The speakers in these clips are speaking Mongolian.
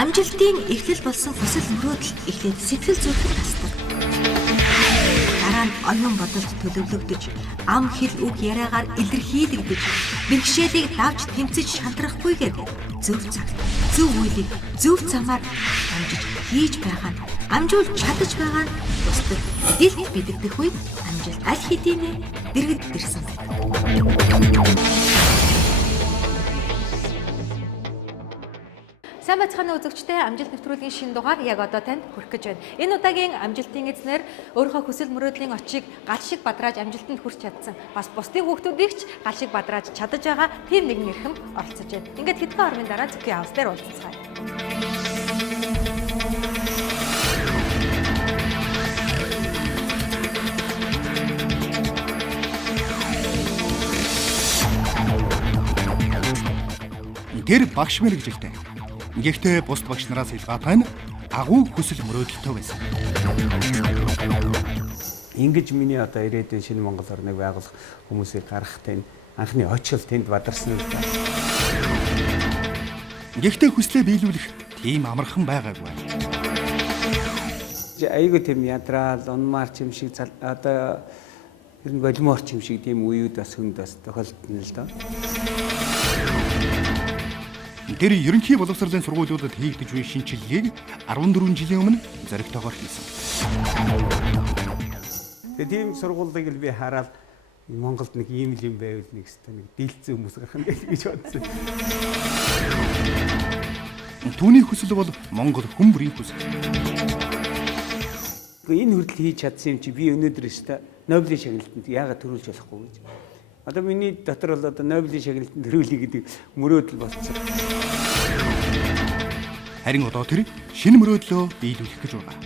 Амжилтын эхлэл болсон хүсэл мөрөөдөл эхлээд сэтгэл зүрхэд тасдаг. Дараа нь оюун бодолд төлөвлөгдөж, ам хэл үг яриагаар илэрхийлэгдэж, бэрхшээлийг давж тэмцэж шантрахгүйгээд зөв цагт, зөв үеийг зөв замаар амжиж хийж байгаа нь амжуулж чадаж байгаа нь бусдад дэлд бидэгдэх үед амжилт аль хэдийнэ дэргэддэрсэн байна. Сайн бацхан үзэгчтэй амжилт нэвтрүүлгийн шинэ дугаар яг одоо танд хүрэх гэж байна. Энэ удаагийн амжилтын эзнэр өөрийнхөө хүсэл мөрөөдлийн очийг гал шиг бадрааж амжилтанд хүрч чадсан. Бас бусдын хүүхдүүдийг ч гал шиг бадрааж чадаж байгаа тийм нэгэн эрхэм оролцож байна. Ингээд хэдхэн орны дараа Зүкийн хаус дээр уулзцгаая. Тэр багш мэрэгжилтэй. Гэхдээ бусд багш нараас илгаатай нь агуу хүсэл мөрөөдөлтэй байсан. Ингэж миний одоо ирээдүйн шинэ Монгол орныг байгуулах хүмүүсийг гаргах тань анхны очил тэнд бадарсан л да. Гэхдээ хүслээ биелүүлэх тийм амархан байгаагүй. Айгүй тийм ядраал, унмаар юм шиг одоо ер нь болимоор юм шиг тийм үеуд бас хүнд бас тохиолдсон л да. Тэр ерөнхий боловсролын сургуулиудад хийгдэж буй шинжилгээг 14 жилийн өмнө зоригтойгоор хийсэн. Тийм сургуулийг л би хараад Монголд нэг ийм л юм байвал нэг дийлцэн хүмүүс гарах нь гэж бодсон. Түүний хүсэл бол Монгол хүн бүрийн хүсэл. Энэ хүртэл хийж чадсан юм чи би өнөөдөр өстө Нобелийн шагналтанд яагаад төрүүлж болохгүй гэж. Одоо миний дотор бол одоо Нобелийн шагналтанд төрүүлэх гэдэг мөрөөдөл болчихсон. Харин одоо тэр шинэ мөрөөдлөө биелүүлэх гэж байна.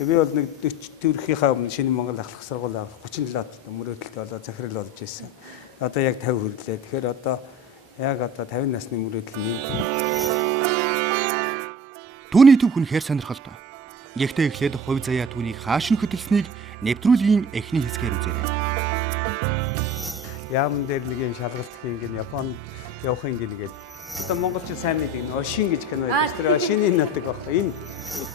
Би бол нэг 40 төрхийнхаа өмнө шинэ Монгол ахлах сургууль авах 37 мөрөөдөлтэй болоод захирал болж ирсэн. Одоо яг 50 хүрлээ. Тэгэхээр одоо яг одоо 50 насны мөрөөдөл юм. Түүний төв хүнхээр сонирхолтой. Гэхдээ эхлээд хувь заяа түүний хаашин хөдөлсөнийг нэвтрүүлгийн эхний хэсгээр үзээрэй. Яамн дээр нэг юм шалгалт хийгээд Японд явах ингээд одоо монголчууд сайн мэддэг нь Ошин гэж кино байдаг. Тэр Ошины нутаг баг. Энэ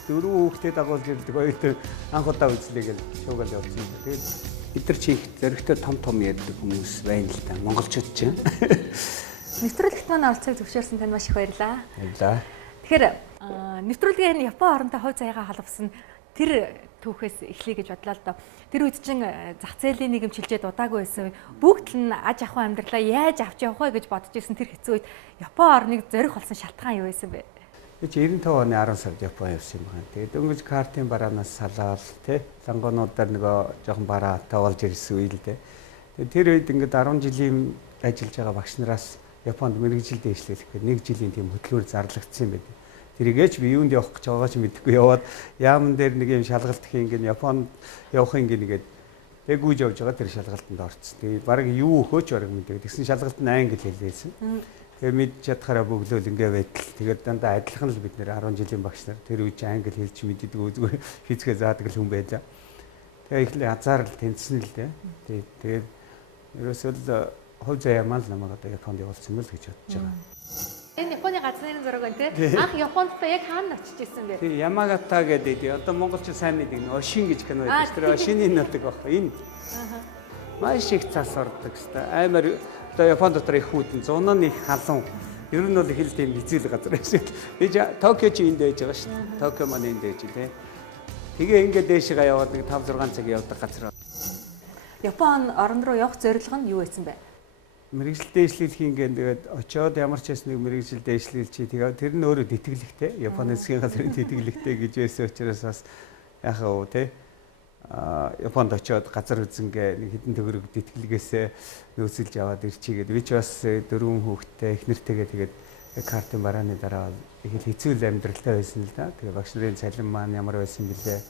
дөрвөн хүүхдэд дагуулж ирдэг хоёрт анх удаа үзлээ гэж шуугал явуулсан. Тэгээд бид нар чих зөрөгтэй том ярьдаг хүмүүс байна л да. Монголчууд ч. Нэвтрүүлэгт маань оролцохыг зөвшөөрсөн танд маш их баярлалаа. Баярлалаа. Тэгэхээр нэвтрүүлгийн Япон хоорондоо хувь заяагаа халавсан тэр түүхээс эхлэе гэж бодлоо л доо. Тэр үед чинь зах зээлийн нийгэм чилжээд удаагүй байсан. Бүгд л аж ахуйн амьдралаа яаж авч явах вэ гэж бодож ирсэн тэр хэцүү үед Япон орныг зорих болсон шалтгаан юу байсан бэ? Би 95 оны 10 сард Япон явсан юм байна. Тэгээд дөнгөж картын бараанаас салаал тий лангуунуудаар нөгөө жоохон бараа тавуулж ирсэн үйл дээ. Тэгээд тэр үед ингээд 10 жилийн ажиллаж байгаа багш нараас Японд мэрэгжил дэвшлүүлэх гэх нэг жилийн тийм хөтөлбөр зарлагдсан юм байна. Тэрийгэж би юунд явах гэж байгаа ч мэдэхгүй яваад яамн дээр нэг юм шалгалт хийгээд Японд явах ингээд тэг гүйж явж байгаа тэр шалгалтанд орцсон. Тэгээд баг юу өгөөч бараг мэдээ. Тэгсэн шалгалт нь англи хэлээсэн. Тэгээд мэдж чадхаараа бөглөөл ингээ байтал. Тэгээд дандаа адилхан л бид нэр 10 жилийн багш нар тэр үуч англи хэлж мэддэггүй зүгээр физикээ заадаг л хүн байлаа. Тэгээд их л азар л тэнцсэн л дээ. Тэгээд ерөөсөө л хувь заяа маань л намайг одоо Японд явуулсан юм л гэж бодож байгаа. Энэ Японы газар нэрийн зураг байна тий. Анх Японд та яг хаана очиж ирсэн бэ? Тэр Ямагата гэдэг. Одоо монголчууд сайн мэддэг. Ошин гэж кино байдаг. Тэр Ошины нутаг баг. Энэ. Маш их цас ордог хэвээр. Аймаар одоо Японд дотор их хүйтэн 100-ны их халуун. Ер нь бол их л тийм хэцүү газар байсан. Би Токио чи энд байж байгаа шүү дээ. Токио маань энд байж тий. Тэгээ ингээд дээшгээ яваад нэг 5-6 цаг явдаг газар. Япон орн руу явах зорилго нь юу байсан бэ? Мэргэжил дэвшлүүлэх ингээд тэгээд очиод ямар ч нэг мэргэжил дэвшлүүлж чи тэгээд тэр нь өөрөө тэтгэлэгтэй Японы засгийн газрын тэтгэлэгтэй гэж байсан учраас бас яхаа тий Японд очиод газар үзэнгээ нэг хэдэн төгрөг тэтгэлгээсээ нөөцөлж аваад ирчихийгээд би ч бас дөрвөн хүүхэдтэй их нэртэйгээ тэгээд картын барааны дараа их хэцүү амьдралтай байсан л да. Тэгээд багш нарын цалин маань ямар байсан бэлээ.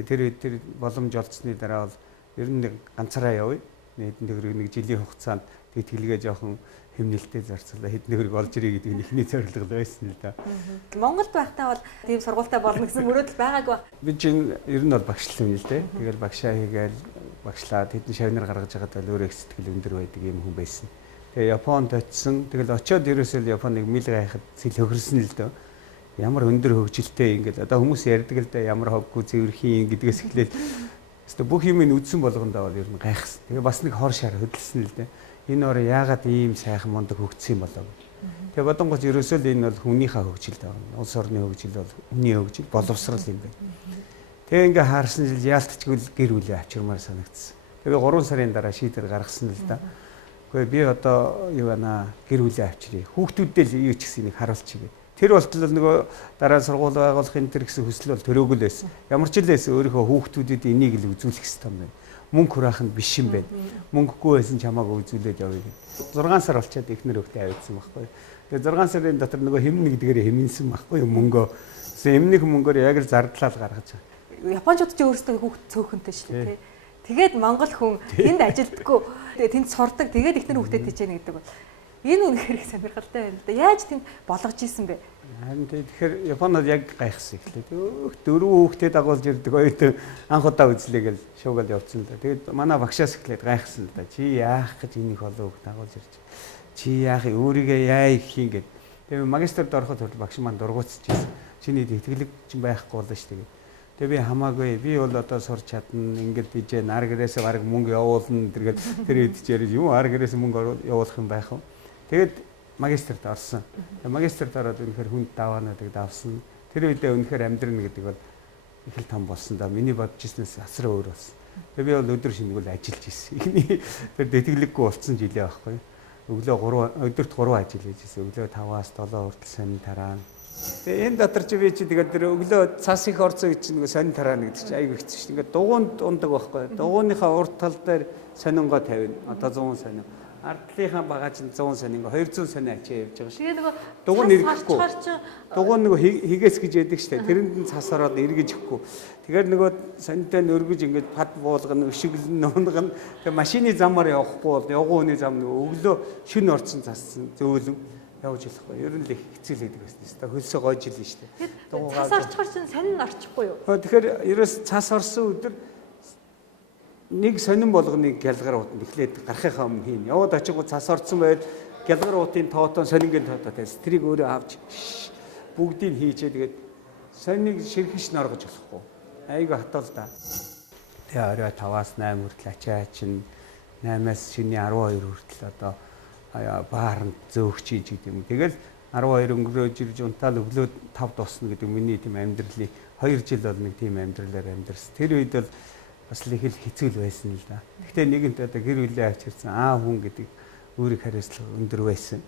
Тэгээд тэр боломж олцсны дараа бол ер нь ганцаараа явъя. Хэдэн төгрөг нэг жилийн хугацаанд тэтгэлгээ жоохон хэмнэлтэд зарцуулаа хэдэн төгрөг олж ирээ гэдэг нь ихний зорилго байсан л да. Монголд байхдаа бол тийм сургуультай болно гэсэн мөрөөдөл байгаагүй. Би чинь ер нь бол багшлал юм л дээ. Тэгэл багшаа хийгээл багшлаад хэдэн шавнар гаргаж байгаад бол өөрөө их сэтгэл өндөр байдаг юм хүн байсан. Тэгээ Японд очисон. Тэгэл очиод ерөөсөө Японыг мэл гайхад зэл хөгөрсөн л дөө. Ямар өндөр хөгжилтэй ингээд одоо хүмүүс ярьдаг л да ямар хоггүй цэвэрхийн гэдгээс эхлээд өстө бүх юм үдсэн болгондоо бол ер нь гайхсан. Тэгээ бас нэг хор шар хөдөлсөн л дээ. Энэ ороо яагаад ийм сайхан мундаг хөгжсөн юм болоо. Тэгээ бодонгоч ерөөсөө л энэ бол хүнийхээ хөгжил даа. Улс орны хөгжил бол хүний хөгжил боловсрал юм байна. Тэгээ ингээ хаарсан жил яалтчгүй гэр бүлээ авчирмаар санагдсан. Тэгээ 3 сарын дараа шийдвэр гаргасан л да. Гэхдээ би одоо юу байна гэр бүлээ авчиръя. Хүүхдүүддээ л юу ч гэсэн нэг харуулчих гээ. Тэр болтол нөгөө дараа сургууль байгуулах энэ төр гэсэн хүсэл бол төрөөгүй л байсан. Ямар ч л байсан өөрийнхөө хүүхдүүдэд энийг л үзүүлэх хэрэгтэй юм байна. Мөнгө хураах нь биш юм байна. Мөнгөгүй байсан ч хамаагүй үзүүлээд явъя гэдэг. 6 сар болчиход ихнэр хөвгтэй авчихсан байхгүй. Тэгээ 6 сарын дотор нөгөө хэмнэ гэдгээр хэмнсэн байхгүй юу мөнгөө. Тэгсэн эмнийх мөнгөөр яг л зардлал гаргаж байгаа. Япончууд ч өөрсдөө хүүхд цөөхөнтэй шүү дээ. Тэгээд монгол хүн тэнд ажилддаггүй. Тэгээд тэнд сурдаг. Тэгээд ихнэр хөвгтэй тийчэнэ гэдэг бол энэ үнэхээр их сонирхолтой байна л да. Яаж тэнд болгож ийсэн бэ? Харин тэгэхээр Японод яг гайхсан ихлээ. Дөрөв хүүхдээ дагуулж ирдэг оюутан анх удаа үзлээ гэл шуугаад явцсан л да. Тэгээд манай багшаас эхлээд гайхсан л да. Чи яах гэж энийг олон хүүхд дагуулж ирж. Чи яах өөрийгөө яа их юм гээд. Тэгээд магистрт ороход багш маань дургуутсаж ирсэн. Чиний тэтгэлэг чинь байхгүй болно шүү дээ. Тэгээ би хамаагүй би бол одоо сурч чадна ингээд дижээ ар гэрээсээ баг мөнгө явуулна тэргээд тэр хэд чирээ юм ар гэрээсээ мөнгө явуулах юм байх уу. Тэгээд магистрт орсон. Магистрт ороод үнэхээр хүнд даваанаа тэгээд авсан. Тэр үедээ үнэхээр амьдрна гэдэг бол их л том болсон да. Миний бодож ирснээс асар өөр болсон. Тэгээд би бол өдөр шингүүл ажиллаж ирсэн. Эхний тэр тэтгэлэггүй болсон жилээ байхгүй. Өдөрт 3 ажил хийж ирсэн. Өглөө 5-аас 7 хүртэл сонин тараа. Тэгээ энэ дотор чи би чи тэгээд тэр өглөө цас их орцоо гэж нэг сонин тараа гэдэг чи айгүй хэцүү шүү. Ингээд дугуунд ундаг байхгүй. Дугууныхаа урт тал дээр сонингоо тавина. Одоо 100 сонин. Ардлынхаа багаж нь 100 сонин 200 сонин ачаа явж байгаа шүү. Тэгээ нөгөө дугуун нэрэхгүй. Дугуун нөгөө хигээс гэж яддаг шүү дээ. Тэрэнд нь цас ороод эргэж өгөхгүй. Тэгэхээр нөгөө сонинтой нөргөж ингээд пад буулгана, өшөглөн унгана. Тэгээ машины замаар явахгүй бол явгууны зам нөгөө өглөө шүн орцсон цассан зөөлөн явж болохгүй. Ер нь л хэцүү л байдаг байсан шүү дээ. Хөлсөө гойж илэн шүү дээ. Цас орчихор чинь сонин орчихгүй юу? Тэгэхээр ерөөс цас орсон өдөр нэг сонин болгоныг гялгар уутанд эхлээд гарахынхаа өмнө хийн. Яваад очингууд цас орсон байвал гялгар уутын тоотон сонингийн тоотоо тавьсан. Тэрийг өөрөө авч бүгдийг хийчээ тэгээд сониныг ширхэж норгож болохгүй. Айгүй хатал да. Тэгээ орой 5-аас 8 хүртэл ачаа чинь 8-аас шөнийн 12 хүртэл одоо баарнд зөөгч хийж гэдэг юм. Тэгэл 12 өнгөрөөж ирж унтаал өглөө 5 дуусна гэдэг миний тийм амьдралын 2 жил бол нэг тийм амьдралаар амьдэрсэн. Тэр үед бол бас л их л хэцүү л байсан л да. Гэхдээ нэгэнт одоо гэр бүлээ авчирсан хүн гэдэг өөрийг хариуцлага өндөр байсан.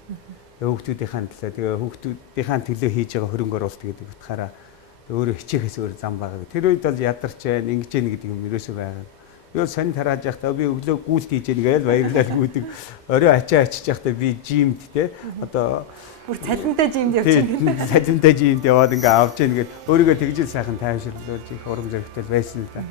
Хүүхдүүдийн төлөө тэгээ хүүхдүүдийн төлөө хийж байгаа хөрөнгө оруулалт гэдэг утгаараа өөрөө хичээхээс өөр зам байгаа. Тэр үед бол ядарч байна, ингэж яах гэдэг юм ерөөсөө байгаа. Юу сонь тарааж явахдаа би өглөө гүйлт хийж яагаад баярлал гүйдэг. Орой ачаа ачиж явахдаа би жимд те одоо бүр цалинтай жимд явж байна. Цалинтай жимд яваад ингээ авч яах гээд өөрийгөө тэгжил сайхан тайвшруулж их урам зоригтой байсан л да.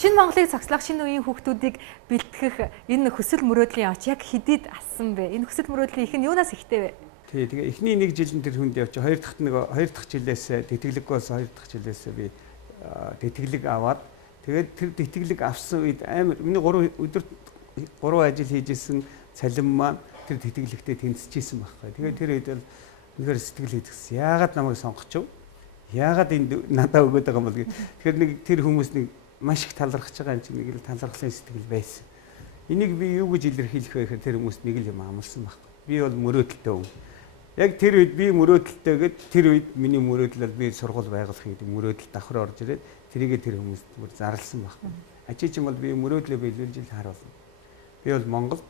Шинэ Монголыг цогцлох шинэ үеийн хүүхдүүдийг бэлтгэх энэ хүсэл мөрөөдлийн оч яг хэдийд ассан бэ? Энэ хүсэл мөрөөдлийн их нь юунаас ихтэй вэ? Тэгээ эхний нэг жилийн тэр хүнд явж хоёр дахь жилээс тэтгэлэггүй болсон хоёр дахь жилээс би тэтгэлэг аваад тэгээд тэр тэтгэлэг авсан үед амар миний 3 өдөрт 3 ажил хийжсэн цалин маань тэр тэтгэлэгтээ тэнцэжсэн байхгүй. Тэгээд тэр үед бол үнэхээр сэтгэл хөдлөсөн. Яагаад намайг сонгочихв? Яагаад энд надад өгөөд байгаа юм бол тэгэхээр нэг тэр хүмүүс нэг маш их талархаж байгаа юм чинь нэг л талархлын сэтгэл байсан. Энийг би юу гэж илэрхийлэх вэ гэхээр тэр хүмүүс нэг л юм амласан байхгүй. Би бол мөрөөдөлтэй өвн. Яг тэр үед би мөрөөдөлтойгээд тэр үед миний мөрөөдөл бол би сургууль байгуулах гэдэг мөрөөдөл давхар орж ирээд тэрийгээ тэр хүмүүст бүр зарласан байхгүй. Ачиж юм бол би мөрөөдлөө биелүүлж ил харуулна. Би бол Монгол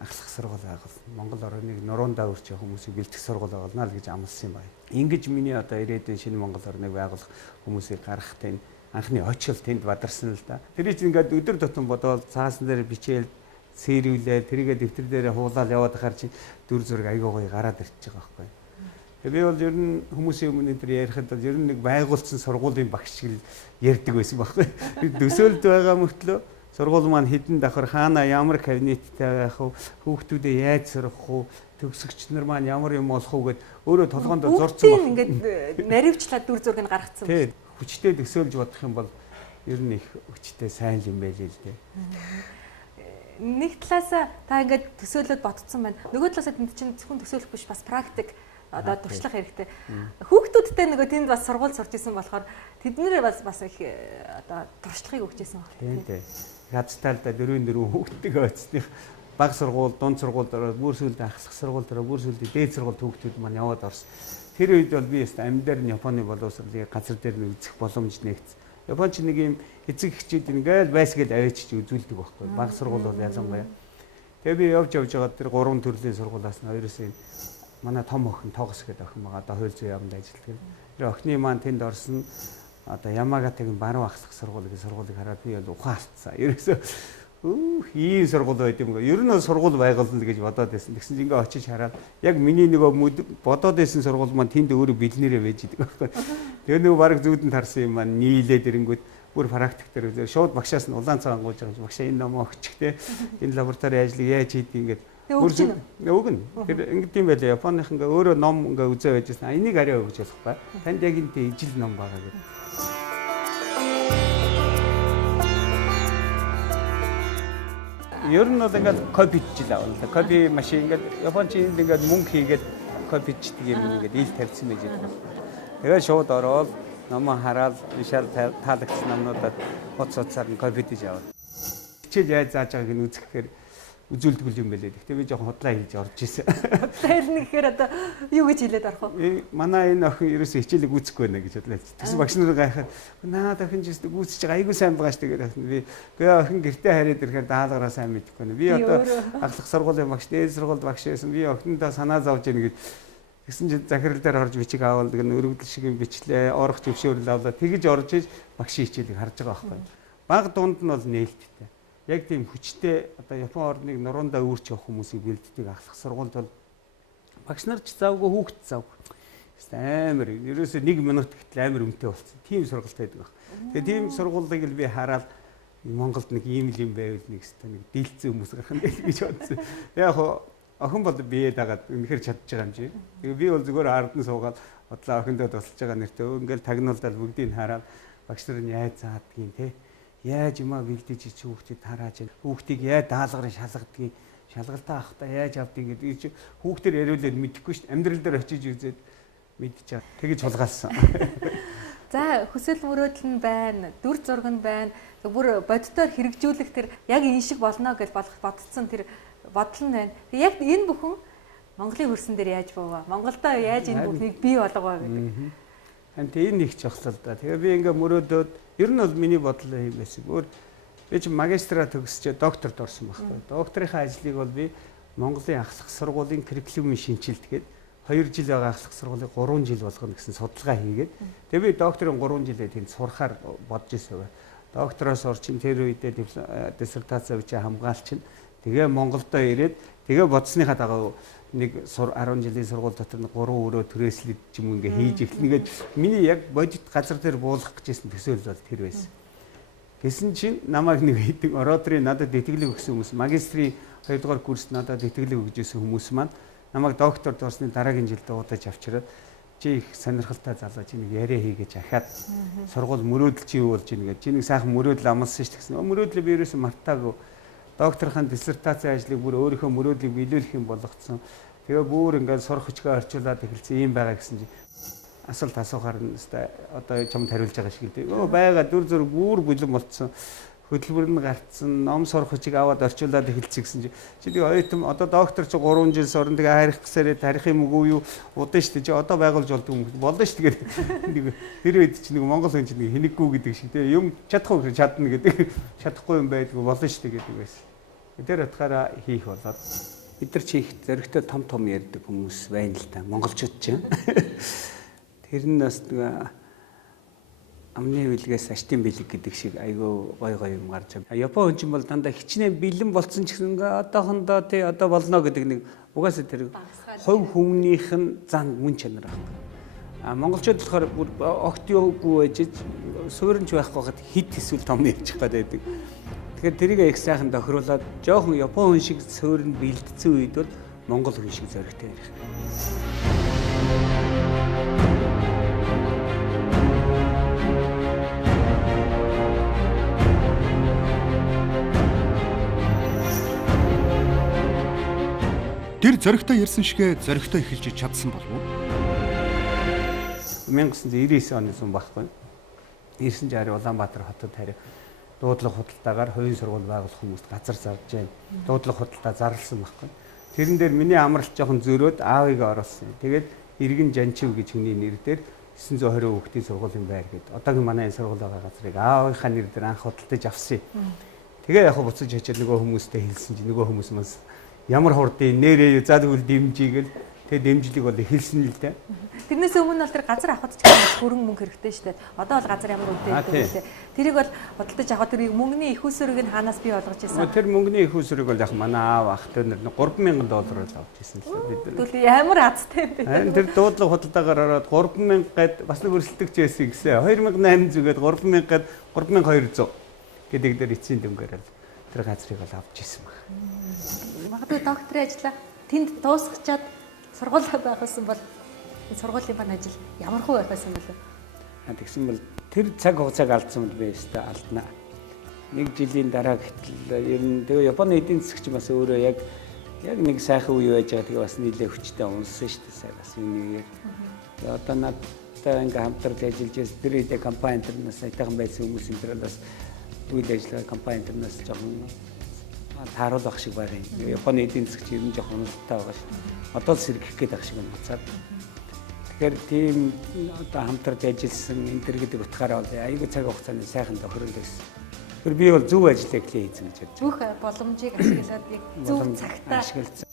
ахлах сургууль байгуулна. Монгол орныг нуруундаа өрчих хүмүүсийг бэлтгэх сургууль байгуулна л гэж амласан юм байна. Ингэж миний одоо ирээдүйн шинэ Монгол орныг байгуулах хүмүүсийг гаргахтай анхны очил тэнд бадарсан л да. Тэр чинь ингээд өдөр тутам бодоод цаасан дээр бичээл сэрүүлээ тэрийгээ дэвтэр дээр хуулаад яваад ахаар чинь дүр зураг аягүй гоё гараад ирчихэж байгаа байхгүй. Тэгээ би бол ер нь хүмүүсийн өмнө дээр ярихад бол ер нь нэг байгуулсан сургуулийн багш шиг ярьдаг байсан байхгүй. Төсөөлд байгаа мөртлөө сургууль маань хідэн давхар хаана ямар кабинеттэй байх вэ? Хүүхдүүдэд яаж сурах вэ? Төгсөгч нар маань ямар юм болох вэ гэд өөрөө толгоонд зурцсан байна. Ингээд наривчлаад дүр зургийг гаргацсан. Хүчтэй төсөөлж бодох юм бол ер нь их хүчтэй сайн юм байл л дээ. Нэг талаасаа та ингээд төсөөлөд бодсон байна. Нөгөө талаасаа тэнд чинь зөвхөн төсөөлөх биш бас практик одоо туршлах хэрэгтэй. Хүүхдүүдтэй нөгөө тэнд бас сургууль сурч исэн болохоор тэднэр бас их одоо туршлагыг өгч исэн байна. Тийм. Хацтаалда 4 хүүхдтэйгээ очсных баг сургууль, дунд сургууль дараа бүр сүлд ахлах сургууль дараа бүр сүлд дээд сургууль хүүхдүүд маань яваад орсон. Тэр үед бол би яст амьдаар нь Японы боловсролыг газар дээр нь үзэх боломж нэгтсэн. Японч нэг юм эцэг эхчүүд ингээл байсгээл авчиж үзүүлдэг байхгүй. Баг сургууль бол ялангуяа. Тэгээ би явж байгаа тэр 3 төрлийн сургуулиас нь хоёроос нь манай том охин тоогос гэдэг охин байгаа. Одоо хууль зүйн яамд ажилладаг. Тэр охины маань тэнд орсон одоо Ямагатагийн баруун ахлах сургуулийн сургуулийг хараад би бол ухаан алдсан. Ерөөсөө ийм сургууль байд юм. Ер нь сургууль байгуулна гэж бодоод байсан. Тэгсэн чинь ингээ очиж хараад яг миний нөгөө бодоод байсан сургууль маань тэнд өөрөө бэлнээрээ байж идэг байхгүй. Тэгээ нөгөө баг зүүдэнд харсан юм маань нийлээд ирэнгүүт бүр практик дээр шууд багшаас нь улаан цагаан гуйж байгаа юм. Багшаа энэ номоо өгчих те. Энэ лаборатори ажлыг яаж хийдэг ингээд өгнө. Тэр ингээд юм байлаа. Японых ингээ өөрөө ном ингээ үзээ байжсэн. Энийг арай өгч болох бай. Танд яг энэ ижил ном байгаа гэдэг. Ер нь бол ингээд копи хийлээ. Копи машин ингээд Япончинд ингээд мөнгө хийгээд копи хийдэг юм ингээд ил тавьсан байж байгаа. Тэгээд шууд ороод номоо хараад ишаал таалагдсан номнуудад уцаар нь копи хийж аваад. Хичээл яаж зааж байгааг нь үзэхээр үзүүлдэг юм байлээ. Гэхдээ би жоохон худлаа хийж орж ирсэн. Тэр нэгээр одоо юу гэж хэлээд орох вэ? Манай энэ охин ерөөсөө хичээлийг үүсэхгүй байна гэж бодлоо. Тэгсэн багш нар гайхаад наад охин ч гэсэн үүсэж байгаа айгүй сайн байгаа ш тэгээд би гээ охин гэртээ хараад ирэхээр даалгараа сайн мэдэхгүй байна. Би одоо ахлах сургуулийн багш, дээд сургуульд багш байсан. Би охиндоо санаа зовж ийн гэж тэгсэн чинь захирал дээр орж бичиг аваад нэг өргөдөл шиг юм бичлээ. Орох зөвшөөрөл авлаа. Тэгэж орж иж багшийн хичээлийг харж байгаа байхгүй. Баг дунд нь бол нээлттэй. Яг тийм хүчтэй одоо Япон орныг нуруундаа үүрч явах хүмүүсийг бэлддэг ахлах сургуульд бол багш нар ч завгүй хүүхэд завгүй. Амар ерөөсөө 1 минут гэтэл амар өмтэй болсон. Тийм сургалт байдаг баг. Тэгээ тийм сургуулийг л би хараад Монголд нэг ийм л юм байвал нэг нэг дийлцэн хүмүүс гарах нь гэж бодсон. Яг охин бол биед агаад үнэхээр чадчих байгаа юм чи. Тэгээ би бол зүгээр ард нь суугаад бодлоо охиндоо тусалж байгаа нэртөө ингээл тагнуулдал бүгдийг хараад багш нар нь яаж заадгийг те. Яаж юмаа бэлдэж чи хүүхдэд тарааж хүүхдийг яаж даалгаврын шалгадгийг шалгалтаа авахдаа яаж авдгийг гэдэг чи хүүхдэр яриулээд мэдэхгүй шүү дээ. Амьдрал дээр очиж үзээд мэдчихээ. Тэгэж хулгаалсан. За хүсэл мөрөөдөл нь байна, дүр зураг нь байна. Бүр боддоор хэрэгжүүлэх тэр яг энэ шиг болно гэж бодсон тэр бодол нь байна. Тэг яг энэ бүхэн Монголын хөрсөн дээр яаж боваа? Монголдоо яаж энэ бүхнийг бий болгоо гэдэг. Тэгээ энэ их чухал л да. Тэгээ би ингээ мөрөөдөөд ер нь бол миний бодол юм байсан. Өөр би ч магистра төгсчээ докторт орсон байхгүй. Докторийнхаа ажлыг бол би Монголын ахлах сургуулийн curriculum-ийн шинжилт гээд 2 жил байгаа ахлах сургуулийг 3 жил болгоно гэсэн судалгаа хийгээд тэгээ би докторын 3 жилээ тэнд сурахаар бодож ирсэн байна. Доктороос орчин тэр үедээ диссертацаа бичээ хамгаалчин. Тэгээ Монголдо ирээд тэгээ бодсныхаа дагуу нэг 10 жилийн сургууль дотор 3 өрөө түрээслэж юм ингээ хийж эхлэнэ гэж миний яг бодит газар дээр буулгах гэжсэн төсөөлөл бол тэр байсан. Гэсэн чинь намайг нэг хэдэг ороодрын надад итгэлэг өгсөн хүмүүс магистрийн 2 дугаар курст надад итгэлэг өгжсэн хүмүүс маань намайг докторд орсны дараагийн жилд удаж авчираад чи их сонирхолтой залуу чи нэг яриа хийгээч ахаад сургууль мөрөөдөл чи юу болж ийн гэж чи нэг сайхан мөрөөдөл амласан ш гэсэн. Мөрөөдлөө би ерөөсөн мартаагүй. Докторхийн диссертацийн ажлыг бүр өөрийнхөө мөрөөдлийг биелүүлэх юм болгоцсон. Тэгээ бүр ингээд сурах хүчгээ орчуулад эхэлсэн юм байгаа гэсэн чинь асуулт асуухаар нь одоо чамд хариулж байгаа шиг л дээ. Өө байгаа дүр зураг бүр бүлэн болцсон. Хөтөлбөр нь гарцсан, ном сурах хүчийг аваад орчуулад эхэлсэн гэсэн чинь чи тэгээ ойтом одоо доктор чи 3 жил сурна тэгээ харих гэсээрээ тарих юм уу юу удаа шүү дээ. Чи одоо байгуулж болдог юм болно шүү дээ. Нэг тэр үед чи нэг Монгол хүн чи нэг хэнэггүй гэдэг шиг тэгээ юм чадахгүй чадна гэдэг чадахгүй юм байдгүй болно шүү дээ гэдэг байсан. Тэр утгаараа хийх болоод бид нар чи их зөрөгтэй том ярьдаг хүмүүс байна л да. Монголчууд ч. Тэр нь бас амны билгээс аштын бэлэг гэдэг шиг айгүй гой юм гарч байгаа. Япон хүн чинь бол дандаа хичнээн бэлэн болсон ч гэсэн ингээ одоохондоо тий одоо болно гэдэг нэг угаасаа тэр хувь хүмүүнийх нь зан мөн чанар байна. Монголчууд болохоор бүр огт юугүй байж сууринч байхгүй хад хит эсвэл том ярьчих гээд байдаг. Тэгэхээр тэрийг их сайхан тохируулаад жоохон Япон хүн шиг суурин бэлдсэн үед бол Монгол хүн шиг зөрөгтэй ярих. Тэр зоригтой ярьсан шигэ зоригтой эхэлж чадсан болов уу? 1999 оны зам баггүй. 1960 Улаанбаатар хотод харин дуудлага худалдаагаар хувийн сургууль байгуулах хүмүүст газар зарж байна. Дуудлага худалдаа зарласан баггүй. Тэрэн дээр миний амралт жоохон зөрөөд аавыг оруулсан. Тэгээд Иргэн Жанчив гэж хүний нэр дээр 920 хүүхдийн сургуулийн байр гэдэг. Одоогийн манай энэ сургууль байгаа газрыг аавынхаа нэр дээр анх худалдаж авсан. Тэгээ яг буцаж очиад нөгөө хүмүүстэй хэлсэн чинь нөгөө хүмүүс мас ямар хурдын нэрээ за тэгвэл дэмжийгэл тэгээ дэмжлэг бол хэлсэн л дээ. Тэрнээс өмнө бол тэр газар авахд ч гэсэн хөрөнгө мөнгө хэрэгтэй шүү дээ. Одоо бол газар ямар үнэтэй гэдэг лээ. Тэрийг бол худалдаж авах тэр мөнгөний их усөрийг нь хаанаас бий болгож ирсэн? Тэр мөнгөний их усөрийг бол яг манай аав ах тэр $3,000 авч ирсэн л бид. Тэгвэл ямар азтай юм бэ? Тэр дуудлага худалдаагаар ороод 3,000 гээд бас нэг өрсөлдөгч байсан гэсэн. 2,800 гээд 3,000 гээд 3,200 гэдэг дээр эцсийн дөнгөөр тэр газрыг бол авч ирсэн баг. Магадгүй докторийн ажиллаа тэнд дуусгачаад сургуулаа байхсан бол сургуулийн бан ажил ямар хөө байх байсан бэ? Тэгсэн бол тэр цаг хугацааг алдсан бол би өстой алднаа. Нэг жилийн дараа гэтэл ер нь тэгээ Японы эдийн засгч бас өөрөө яг нэг сайхан үе байж байгаа. Тэгээ бас нийлээ хүчтэй унсан шүү дээ. Бас үнийг одоо надтай ингээм хамтарч ажиллаж байсан тэр үедээ компани интернээс айтайхан байсан хүмүүс энэ төр бас үйл ажиллагаа компани интернээс жоохон тааруулах шиг байгаа юм. Японы эдийн засгч ер нь жоохон уналттай байгаа шүү. Одоо сэргэх гээд ах шиг юм буцаад. Тэгэхээр тийм одоо хамтарч ажилласан энэ төр гэдэг утгаараа бол аюулгүй цаг хугацааны сайхан тохирол байсан. Тэр би бол зөв ажлыг хийсэн гэж бодож байна. Бүх боломжийг ашиглаад яг зөв цагтаа ашигласан.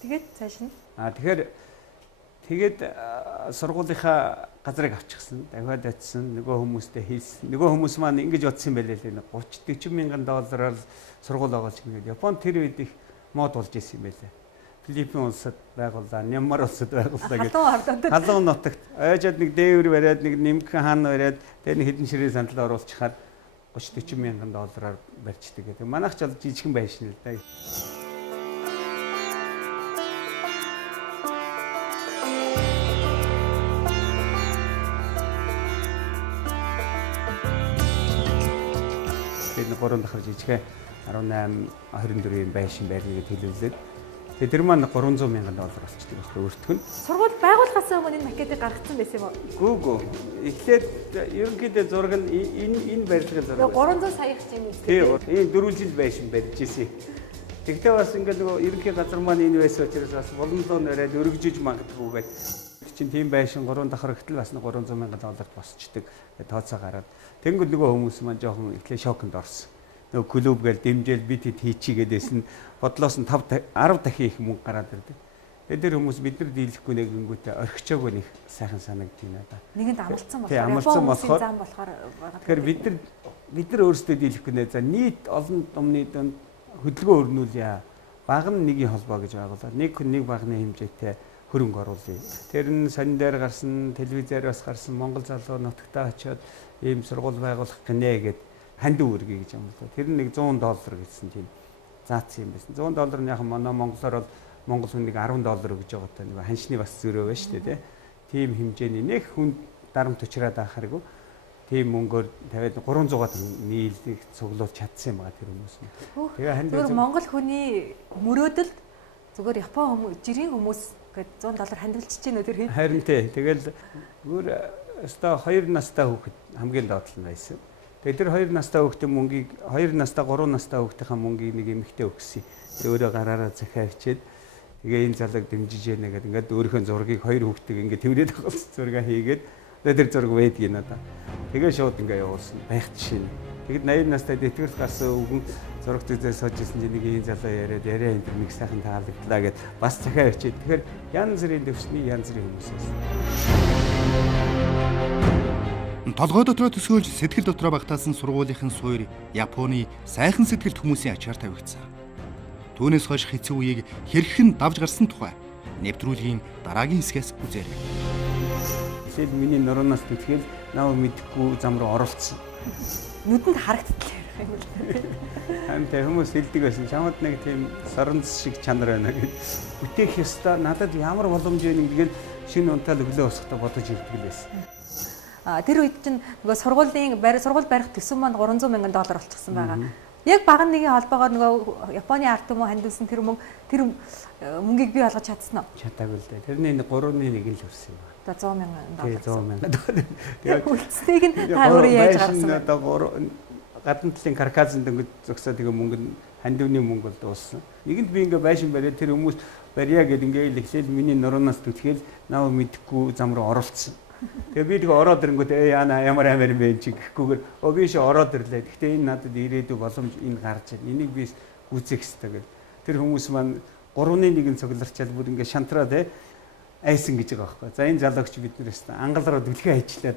Тэгээд цааш нь тэгээд сургуулийнхаа газрыг авчихсан. Дахиад очисон нөгөө хүмүүстэй хэлсэн. Нөгөө хүмүүс маань ингэж бодсон юм байлээ л $30-40 мянган доллараар сургууль оголж гинэ. Японд тэр үед их мод болж исэн юм байлээ. Филиппин улсад байгууллаа, Мьянмар улсад байгууллаа гэдэг. Халуун нутагт ойжод нэг дээвэр бариад нэг нэмгэн хаан бариад тэр нэг хэдэн ширээ сандал оруулчихад $30-40 мянган доллараар барьчдаг гэдэг. Манайх ч бол жижигхэн байшин л да. Тэгээд 3 дахь жижигхэн 18-24-ийн байшин байрлалыг төлөвлөд. Тэгээд тэр маань $300 мянган болчихдог байхгүй өөртгөн. Сургууль байгуулахаас өмнө энэ макетыг гаргацсан байсан юм уу? Гүү. Эхлээд ерөнхийдөө зураг нь энэ барилгын зураг. 300 сая ч юм уу. Тийм. Энэ 4 жил байшин барьж ирсэн. Тэгтээ бас ингээд нөгөө ерөнхий газар маань энэ байсан учраас бас боломжтой нэрээд өргөжиж магадгүй байт. Чин тийм байшин 3 давхар гэтэл бас $300 мянган босчдөг. Тооцоо гараад. Тэнгүүд нөгөө хүмүүс маань жоохон эхлээ шоконд орсон. Нөгөө клуб гээл дэмжээл бид хийчихгээд байсан. Бодлоос нь 10 дахин их мөнгө гараад ирдэг. Тэгээд тэр хүмүүс бид нар дийлэхгүй нэгнгүүтээ орхичоогүй нэг сайхан санагдтыг надаа. Нэгэнд амлцсан болохоор. Тийм амлцсан болохоор. Зам болохоор. Тэгэхээр бид нар өөрсдөө дийлэхгүй нэ за нийт олон томны донд хөдөлгөөн өрнүүлье. Баг нь нэгийн холбоо гэж байгуулаад нэг хүн нэг багны хэмжээтэй хөрөнгө оруулъя. Тэр нь сонин дээр гарсан, телевизээр бас гарсан Монгол залуу нутагтаа очиод ийм сургууль байгуулах гинэ гэд ханд үүргэе гэж юм л. Тэр нь нэг $100 гэсэн тийм заацсан юм байсан. $100 нь яг манай монголоор бол монгол хүнийг $10 гэж байгаатай нэг ханшны бас зөрөө байна шүү дээ. Тийм хэмжээний нэг хүн дарамт учраад ахаргүй. Тийм мөнгөөр тавиад 300-аад нийлийг цуглуулж чадсан юм байгаа тэр хүмүүс. Тэгээ ханд монгол хүний мөрөөдөлд зүгээр Япон хүмүүс, жирийн хүмүүс гээд $100 хандвалчих чинь өдөр хин. Харин тий. Тэгэл өөр өстой 2 настай хүүхэд хамгийн доотлол нь байсан. Тэгээ тэр 2 настай хүүхдийн мөнгийг 2 настай 3 настай хүүхдийнхаа мөнгийг нэг эмэгтэй өгсөн. Тэгээ өөрөө гараараа захиагчээд тэгээ энэ залууг дэмжиж яана гэдэг ингээд өөрийнхөө зургийг 2 хүүхдийг ингээд тэрвэрэд авсан зураг хийгээд тэр зураг байдгийг надаа. Тэгээ шууд ингээд явуулсан байх жишээ. Тэгэд 80 настай дэтгэрс гарсан өвгөн зураг зүйдээ сууж исэн чинь нэг энэ залуу яриа энэ нэг сайхан таалагдлаа гэд бас захиа өчээд. Тэгэхээр янз бүрийн төвчний янз бүрийн хүмүүс байсан. Толгой дотроо төсөөлж сэтгэл дотроо багтаасан сургуулийнхын суур Японы сайхан сэтгэлд хүмүүсийн ачаар тавигдсан. Түүнээс хойш хэцүү үеийг хэрхэн давж гарсан тухай нэвтрүүлгийн дараагийн хэсгээс үзээрэй. Эсвэл миний нуранаас тэтгэл нав мэдхгүй зам руу оролцсон. Нүдэнд харагддаг юм л. Хамтай хүмүүс хэлдэг байсан. Чамд нэг тийм соронц шиг чанар байна гэж. Бүтээх ёстой надад ямар боломж вэ гэдэг шинэ унтаал өглөө усахтаа бодож ирдэг л байсан. Тэр үед чинь нөгөө сургууль барих төсөн маань $300 мянган болчихсон байгаа. Яг баган нэгэн холбоогоор нөгөө Японы ард түмэн хандуулсан тэр мөнгийг бий болгож чадсан уу? Чадаагүй л дээ. Тэрний 3-1 л хүрсэн юм байна. Одоо 100,000 $100,000. Тэгээд үлдсэнийг нь та өөрөө яаж гаргасан бэ? Одоо гадна талын каркасанд ингээд зөксөө тэгээ мөнгө нь хандивны мөнгө бол дууссан. Нэгэнд би ингээд байшин бариад тэр хүмүүс барья гэд ингээд ихлээл миний нуруунаас түлхэл нав мэдэхгүй зам руу оролцсон. Тэгээ би тэгээ ороод ирэнгүүт яана ямар амар юм бэ чи гэхгүйгээр би ши ороод ирлээ. Гэхдээ энэ надад ирээдүйг боломж энэ гарч байна. Энийг би гүйцэх хэрэгтэй гэл. Тэр хүмүүс маань 3-1 цугларчаад бүр ингээд шантраа те айсан гэж байгаа байхгүй. За энэ залууч биднээс ангал руу дүлхээ ажиллаа.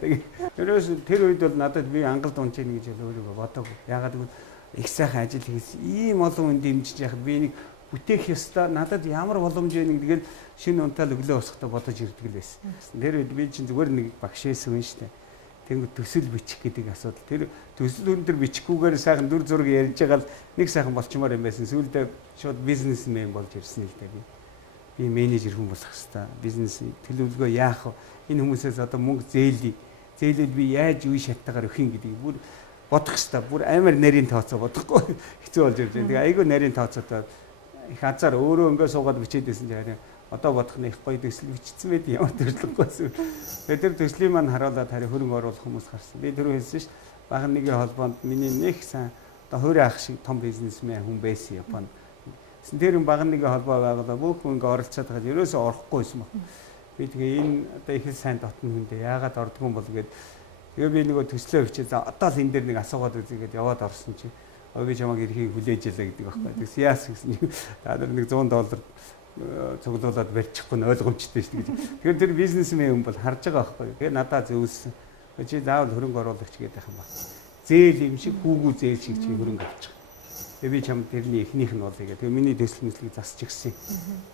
Тэрөөс тэр үед бол надад би ангал дунж ийн гэж өөрийгөө бодоогүй. Ягаад гэвэл их сайхан ажил хийсэн. Ийм олон хүн дэмжиж яхад би нэг бүтээх ёстой. Надад ямар боломж вэ гэдгээр шинэ унтаал өглөө босохдоо бодож ирдэг л байсан. Тэр үед би чинь зүгээр нэг багш байсан юм шүү дээ. Тэнгүүд төсөл бичих гэдэг асуудал. Тэр төсөл өндөр бичихгүйгээр сайхан дүр зураг ярьж байгаа л нэг сайхан болчмоор юм байсан. Сүүлдээ шууд бизнесмен болж ирсэн л дээ би. Би менежер хүн болох хэвээр бизнес төлөвлөгөө яах вэ? Энэ хүмүүсээс одоо мөнгө зээлий. Зээлүүд би яаж үе шаттайгаар өгөх юм гэдгийг бүр бодох хэвээр. Бүр амар нарийн тооцоо бодохгүй хэцүү болж ирж байна. Тэгээ айгүй нарийн тооцоотой их азар өөрөө ингээд суугаад бичээд байсан чинь одоо бодох нь их гоё төсөл бичсэн байд ямар төрөлхгүйсэн. Тэгээ тэр төслийн маань харуулаад харин хөрөнгө оруулах хүмүүс гарсан. Би түрүү хэлсэн шүү дээ. Баган нэгэн холбоонд миний нэг сайн одоо хөрөө ах шиг том бизнесмен хүн байсан Японд. Тэр баган нэгэн холбоо байгуулаад бүх хүн ингээд оролцоод байгаа. Ерөөсөө орохгүйсэн баг. Би тэгээ энэ одоо их сайн дотны хүндээ яагаад ордгүй юм бол гээд тэгээ би нөгөө төслөө бичээ за одоо л энэ дээр нэг асуугаад үзьгээд яваад орсон чи би чамайг эрхийг хүлээж ялаа гэдэг байхгүй. Тэгс яас гэсэн чинь та нар нэг $100 цуглуулад барьчихгүй нь ойлгомжтой шүү дээ. Тэгэхээр тэр бизнесмен хүн бол харж байгаа байхгүй. Тэгээ надад зөвлөсөн. Чи заавал хөрөнгө оруулагч гэдэг юм байна. Зээл юм шиг хүүгүү зээл шиг чи хөрөнгө авчих. Тэгээ би чам тэрний эхнийх нь болъё гэх. Тэгээ миний төсөл мэдлийг засч гисэн.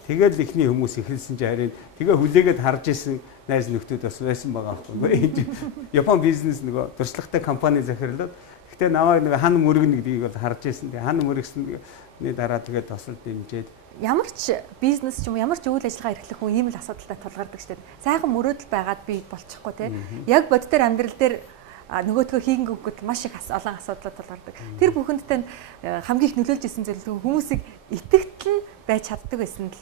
Тэгэл эхний хүмүүс эхэлсэн чи харин тэгээ хүлээгээд харж исэн найз нөхдөд бас байсан байгаа байхгүй. Япон бизнес нөгөө туршлагатай компани захирлаад гэтээ намайг нэг хан мөргөн гэдгийг бол харж исэн. Тэгээ хан мөргсөний дараа тэгээ тосол дэмжээд ямар ч бизнес ч юм ямар ч үйл ажиллагаа эрхлэх хүн ийм л асуудалтай тулгардаг шүү дээ. Сайхан мөрөөдөл байгаад би болчихгүй те. Яг бодитоор амьдрал дээр нөгөөдгөө хийнгүүгд маш их олон асуудлууд тулгардаг. Тэр бүхэндээ хамгийн их нөлөөлж исэн зүйл хүмүүсийг итгэгдэл нь байж чаддаг байсан л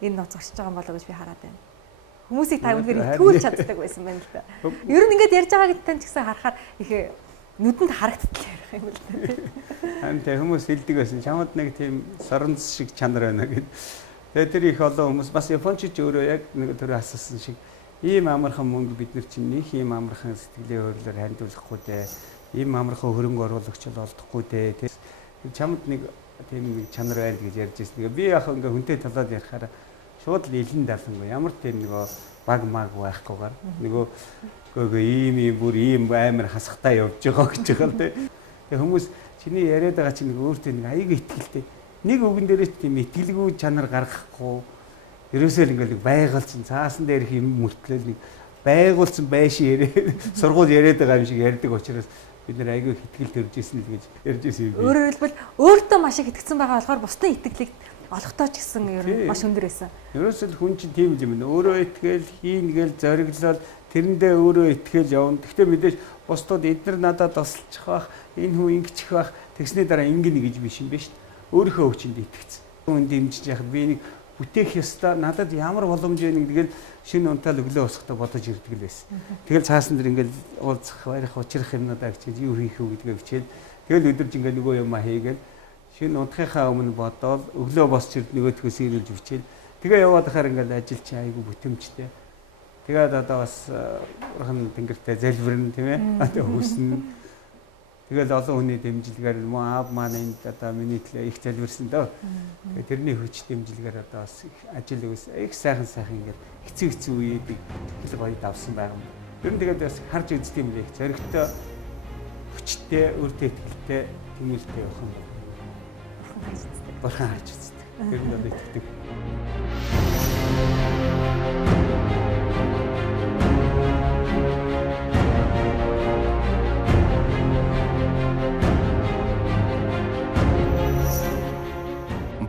энэ ноц орчиж байгаа юм болоо гэж би хараад байна. Хүмүүсийг та үнэхээр итгүүлж чаддаг байсан байна л да. Ер нь ингээд ярьж байгаа гэдэгт ч гэсэн харахаар их нүдэнд харагдтал ярих юм л да. Харин тэ хүмүүс хэлдэг байсан. Чамд нэг тийм соронц шиг чанар байна гэд. Тэгээ тэр их олон хүмүүс бас японочч өөрөө яг нэг төр асуусан шиг ийм амархан мөнгө бид нар чинь нэг ийм амархан сэтгэлийн хөрөлөөр хандуулахгүй дээ. Ийм амархан хөрөнгө оруулагч бол олдохгүй дээ. Чамд нэг тийм нэг чанар байна гэж ярьж байсан. Тэгээ би яг ингээ хүнтэй талаад ярихаараа шууд л илэн далангүй. Ямар тийм нөгөө баг маг байхгүйгээр нөгөө ийм бүр ийм амар хасахтаа явж байгаа гэж байгаа л дээ. Тэгээ хүмүүс чиний яриад байгаа чинь нэг өөртөө нэг аяг итгэлтэй. Нэг үгэн дээрээ тийм итгэлгүй чанар гаргахгүй. Ерөөсөө л ингээл байгуулсан цаасан дээрх юм мөртлөө нэг байгуулсан байшин яриад сургууль яриад байгаа юм шиг ярьдаг учраас бид нэр аягүй итгэл төрж исэн л гэж ярьж исэн юм. Өөрөөр хэлбэл өөртөө маш их итгэсэн байгаа болохоор бусдын итгэлийг олохтой ч гэсэн ер нь маш өндөр байсан. Ерөөсөө л хүн чинь тийм юм нэ. Өөрөө итгэл хийн гээл зориглол тэрэндээ өөрөө итгэл явна. Гэхдээ мэдээж бусдууд эдгээр надад тусалчих байх, энэ хүн ингэчих байх, тэгсний дараа ингэнэ гэж биш юм биш. Өөрийнхөө өвчөнд итгэцэн. Хүн дэмжиж яхад би нэг бүтээх ёстой надад ямар боломж вэ гэдгээл шинэ унтаал өглөө босохдоо бодож ирдэг л байсан. Тэгэл цаасан дээр ингээл уулзах, баярах, учрах юмнуудаа хичээж юу хийх вэ гэдгээ хичээл. Тэгэл өдөрж ингээл нөгөө юм хийгээл шинэ унтахынхаа өмнө бодоод өглөө босч ирд нөгөөдхөөс ирүүлж бичээл. Тэгээ яваад хахаар ингээл ажил чи айгу бүтэмжтэй. Тэгээд одоо бас урхан тэнгэртэй залбирна тийм ээ. Одоо хүснэ. Тэгэл олон хүний дэмжлэгээр мөн аав маань энд одоо миний төлөө их залбирсан дөө. Тэгээ тэрний хүч дэмжлэгээр одоо бас ажил үс их сайхан ингээд хэцүү үеийг их гоё давсан байгаа юм. Ер нь тэгээд бас харж үздэг юм лээ. Зоригтой, хүчтэй, өөртөө итгэлтэй, тэмүүлтэй явах юм. Бурхан харж үздэг. Тэр нь одоо итгэдэг.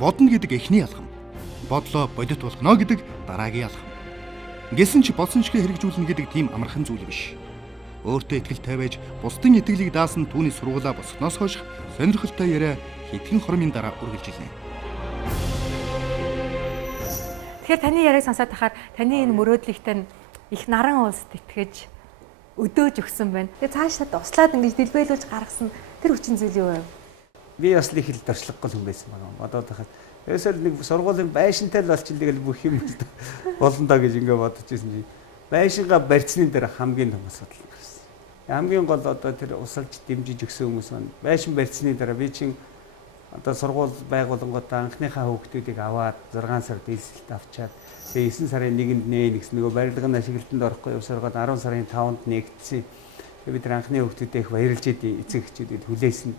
Бодно гэдэг эхний алхам. Бодлоо бодит болгоно гэдэг дараагийн алхам. Гэсэн ч болсон чигээ хэрэгжүүлнэ гэдэг тийм амархан зүйл биш. Өөртөө итгэлтэй байж бусдын итгэлийг даасан түүний сургуулаа босгоноос хойш сонирхолтой яриа хэдхэн хормын дараа үргэлжилнэ. Тэгэхээр таны яриаг сонсоод тахаар таны энэ мөрөөдлөгтөө их наран улсад итгэж өдөөж өгсөн байна. Тэгээ цаашаа туслаад ингэж дэлбэлүүлж гаргасан тэр хүчин зүйл юу вэ? Би бас л их л дорчлоггүй хүн байсан байна. Бодоод байхад ерөөсөө нэг сургуулийн байшинтай л болчихлоо гэл бүх юм болно даа гэж ингэ бодож ирсэн чи байшингаа барьцны дээр хамгийн том асуудал гарсан. Хамгийн гол одоо тэр усалж дэмжиж өгсөн хүмүүс маань байшин барьцны дараа би чин одоо сургууль байгуулангуудаа анхныхаа хүүхдүүдийг аваад 6 сар дийлсэлт авчаад тэгээ 9 сарын 1-нд нэгсэн нөгөө барилгын ашиглалтанд орохгүй явсаргаад 10 сарын 5-нд нэгдсэн. Тэгээ бид анхны хүүхдүүдээ их баярлж идэв эцэг эхчүүдэд хүлээсэнд.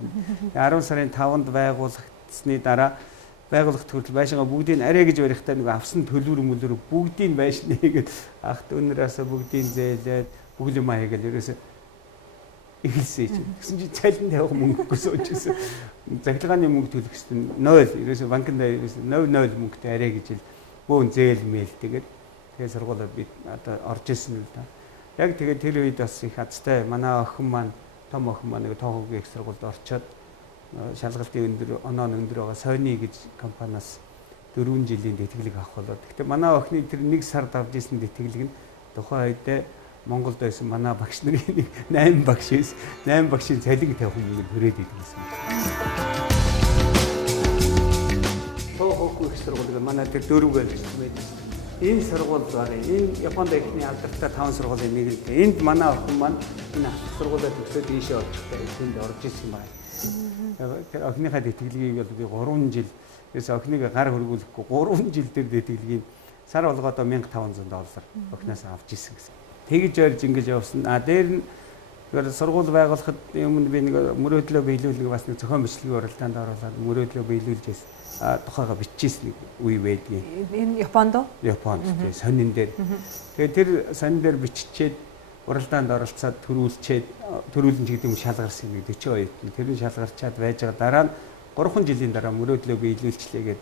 10 сарын 5-нд байгуулагдсны дараа байгууллагт хүртэл байшингаа бүгдийг арай гэж барихтаа нэг авсан төлбөр мөлөр бүгдийг байшин хийгээд ах дүүнээс бүгдийг зээлээд бүгд юм хийгээл ерөөсөө эхэлсэн чинь. Тэгсэн чинь цалин тавих мөнгөгүй суужсэн. Захиргааны мөнгө төлөх гэсэн 0 ерөөсөө банкнд ерөөсөө 0 мөнгөтэй арай гэж бөөн зээл мэйл тэгээд тэгээ сургуулаа би одоо орж исэн л да. Яг тэгээд тэр үед бас их азтай манай охин маань том охин маань нэг тоогоо их сургуульд орчоод шалгалтын өндөр байгаа Sony гэж компаниас 4 жилийн тэтгэлэг авах болоод. Гэхдээ манай охины тэр 1 сард авч ирсэн тэтгэлэг нь тухайн үед Монголд байсан манай багш нарын 8 багш байсан. 8 багшийн цалин тавих юм хүрээд идсэн. Тоогоо их сургуулийг манай тэр 4-гээр байсан. Энэ сургууль байгаа. Энэ Японд ихний алдартай 5 сургуулийн нэг л. Энд манай охин маань энэ сургуулиуд төгсөөд ийшээ орчихлоо. Энд орж ирсэн байна. Тэр охиныхаа тэтгэлгийг бол би 3 жил ерөөсөө охиныг гар хөргүүлэхгүй 3 жил дээр тэтгэлгийг сар болгоодоо $1500 охиноос авч ирсэн гэсэн. Тэгж ойрж ингэж явсан. Дээр нь сургууль байгуулахад өмнө би нэг мөрөөдлөө биелүүлэх бас нэг зохион бичлэгийн уралдаанд оруулаад мөрөөдлөө биелүүлж байсан. Тухайга бичижсэн үе байдгийг. Энэ Японд уу? Японд тийм сонин дээр. Тэгээд тэр сонин дээр биччихээд уралдаанд оролцоод төрүүлэн ч гэдэг юм шалгарсан нэг 42-т. Тэр нь шалгарчаад байж байгаа дараа нь 3 жилийн дараа мөрөөдлөө биелүүлчлээгээд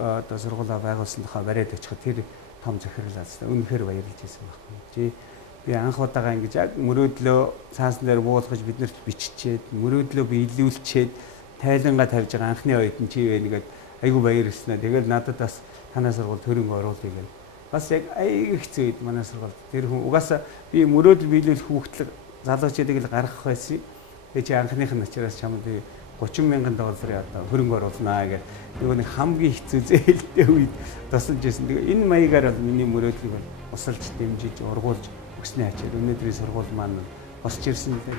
одоо сургуулаа байгуулсан тухай бариад очиход тэр том захирлаас үнэхээр баярлж байсан байхгүй. Би анх удаага ингэж яг мөрөөдлөө цаасан дээр буулгаж биднэрт биччихээд мөрөөдлөө биелүүлчихэд тайлангаа тавьж байгаа анхны оюутан чи вэ нэгэд айгүй баярлснаа. Тэгэл надад бас танай сургууль хөрөнгө оруулъя гэх. Бас яг аяг хэцүү үед манай сургууль тэр хүн угаасаа би мөрөөдөл биелүүлэх хүүхдлэг залуучуудыг л гаргах байсан. Тэгээ чи анхных нь учраас чамд $30,000 одоо хөрөнгө оруулнаа гэх. Нөгөө нэг хамгийн хэцүү зээлтэй үед тусалж ирсэн. Тэгээ энэ маягаар бол миний мөрөөдлийг бол усалж дэмжиж ургуулж өгсний ачаар өнөөдрийн сургууль маань босч ирсэн л дээ.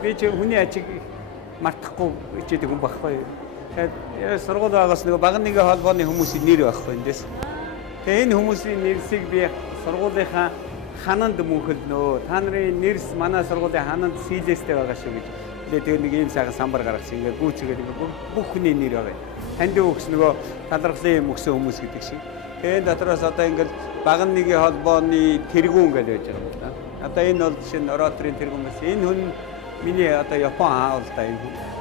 Би ч хүний ачиг мартахгүй хичээдэг хүн байхгүй. Тэгээд сургууль байгаас нэг баг нэгэн холбооны хүмүүсийн нэр байхгүй эндээс. Тэгээ энэ хүмүүсийн нэрсийг би сургуулийнхаа хананд мөнхөлнөө. Та нарын нэрс манай сургуулийн хананд сийлэстэй байгаа шүү гэж. Тэгээ нэг ийм сайхан самбар гаргасан. Ингээ гүйцэгээд бүх хүний нэр байгаа. Танд өгс нөгөө талархлын юм өгсөн хүмүүс гэдэг шиг. Тэгээ энэ дотроос одоо ингээл баг нэгэн холбооны тэргүүн гэж байж байгаа. Одоо энэ бол жишээ нь Оротрын тэргүүн бас энэ хүн миний одоо Япон аавал да энэ хүн.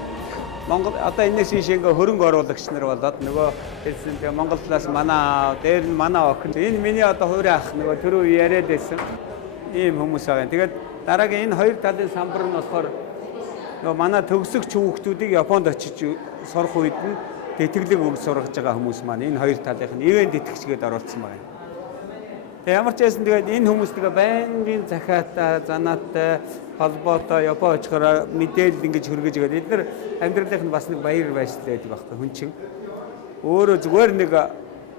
Монгол одоо энэс ийш ингээ хөрөнгө оруулагч нар болоод нөгөө хэлсэн тэгээ Монгол талаас манай дээр нь манай охин энэ миний одоо хуурай ах нөгөө түрүү яриад байсан ийм хүмүүс байгаа. Тэгээд дараагийн энэ хоёр талын самбар нь болохоор нөгөө манай төгсөгч хүүхдүүдийг Японд очиж сурах үед нь тэтгэлэг өгж сургаж байгаа хүмүүс маань энэ хоёр талынх нь ивент итгэгчгээд оруулсан байна. Тэгээ ямар ч байсан тэгээд энэ хүмүүс тэгээ байнгын захиатай, занаатай холбоотой Япон очихоор мэдээлэл ингэж хүргэж игээд бид нар амьдралынх нь бас нэг баяр баясгалтай байдаг байхгүй хүн чинь өөрөө зүгээр нэг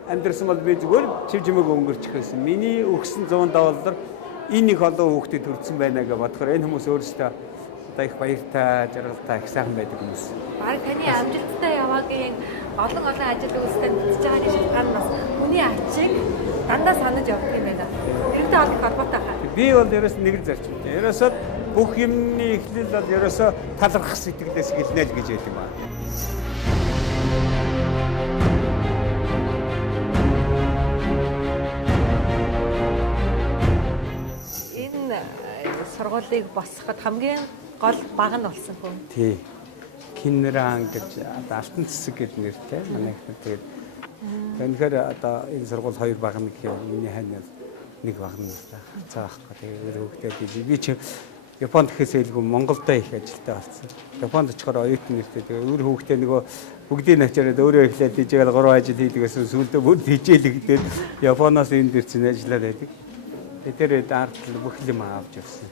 амьдрсан бол би зүгээр чив чимээг өнгөрчих байсан. Миний өгсөн $100 энэ их олон хүүхдэд төрсэн байна гэж бодохоор энэ хүмүүс өөрсдөө одоо их баяртай, жаргалтай, их сайхан байдаг хүмүүс. Бараг таны амжилттай яваагийн олон ажил үйлстэй бүтэж байгаа шалтгаан бас хүний ачиг дандаа санаж явах юм байна. Тэрнтэй холбоотой хаа. Би бол ерөөс нэг л зарчимтай. Ерөөсөө бүх юмны эхлэл бол ерөөсөө талархах сэтгэлээс эхэлнэ л гэж яддаг байна. Энэ сургуулийг босгоход хамгийн гол баг нь болсон хүн. Тий. Кинран гэж алтан цэцэг гэдэг нэртэй. Манай ихнэр тэгээд тэгэхээр одоо энэ сургууль 2 багна гэх юм. Миний хань нэг багна цаахгүй. Тэгээд хүүхдүүд би чи Японд гэхээс илгүй Монголдо их ажилтаа болсон. Японд очихоор оюутан нэртэй. Тэгээд өөр хүүхдээ нөгөө бүгдийг навчаараад өөрөө эхлээд тийжээл 3 ажил хийдэг гэсэн сүүлдээ бүр тийжээлэгдээд Японоос энд ирсэн ажиллаад байдаг. Тэр ардтал бүх юм авч явсан.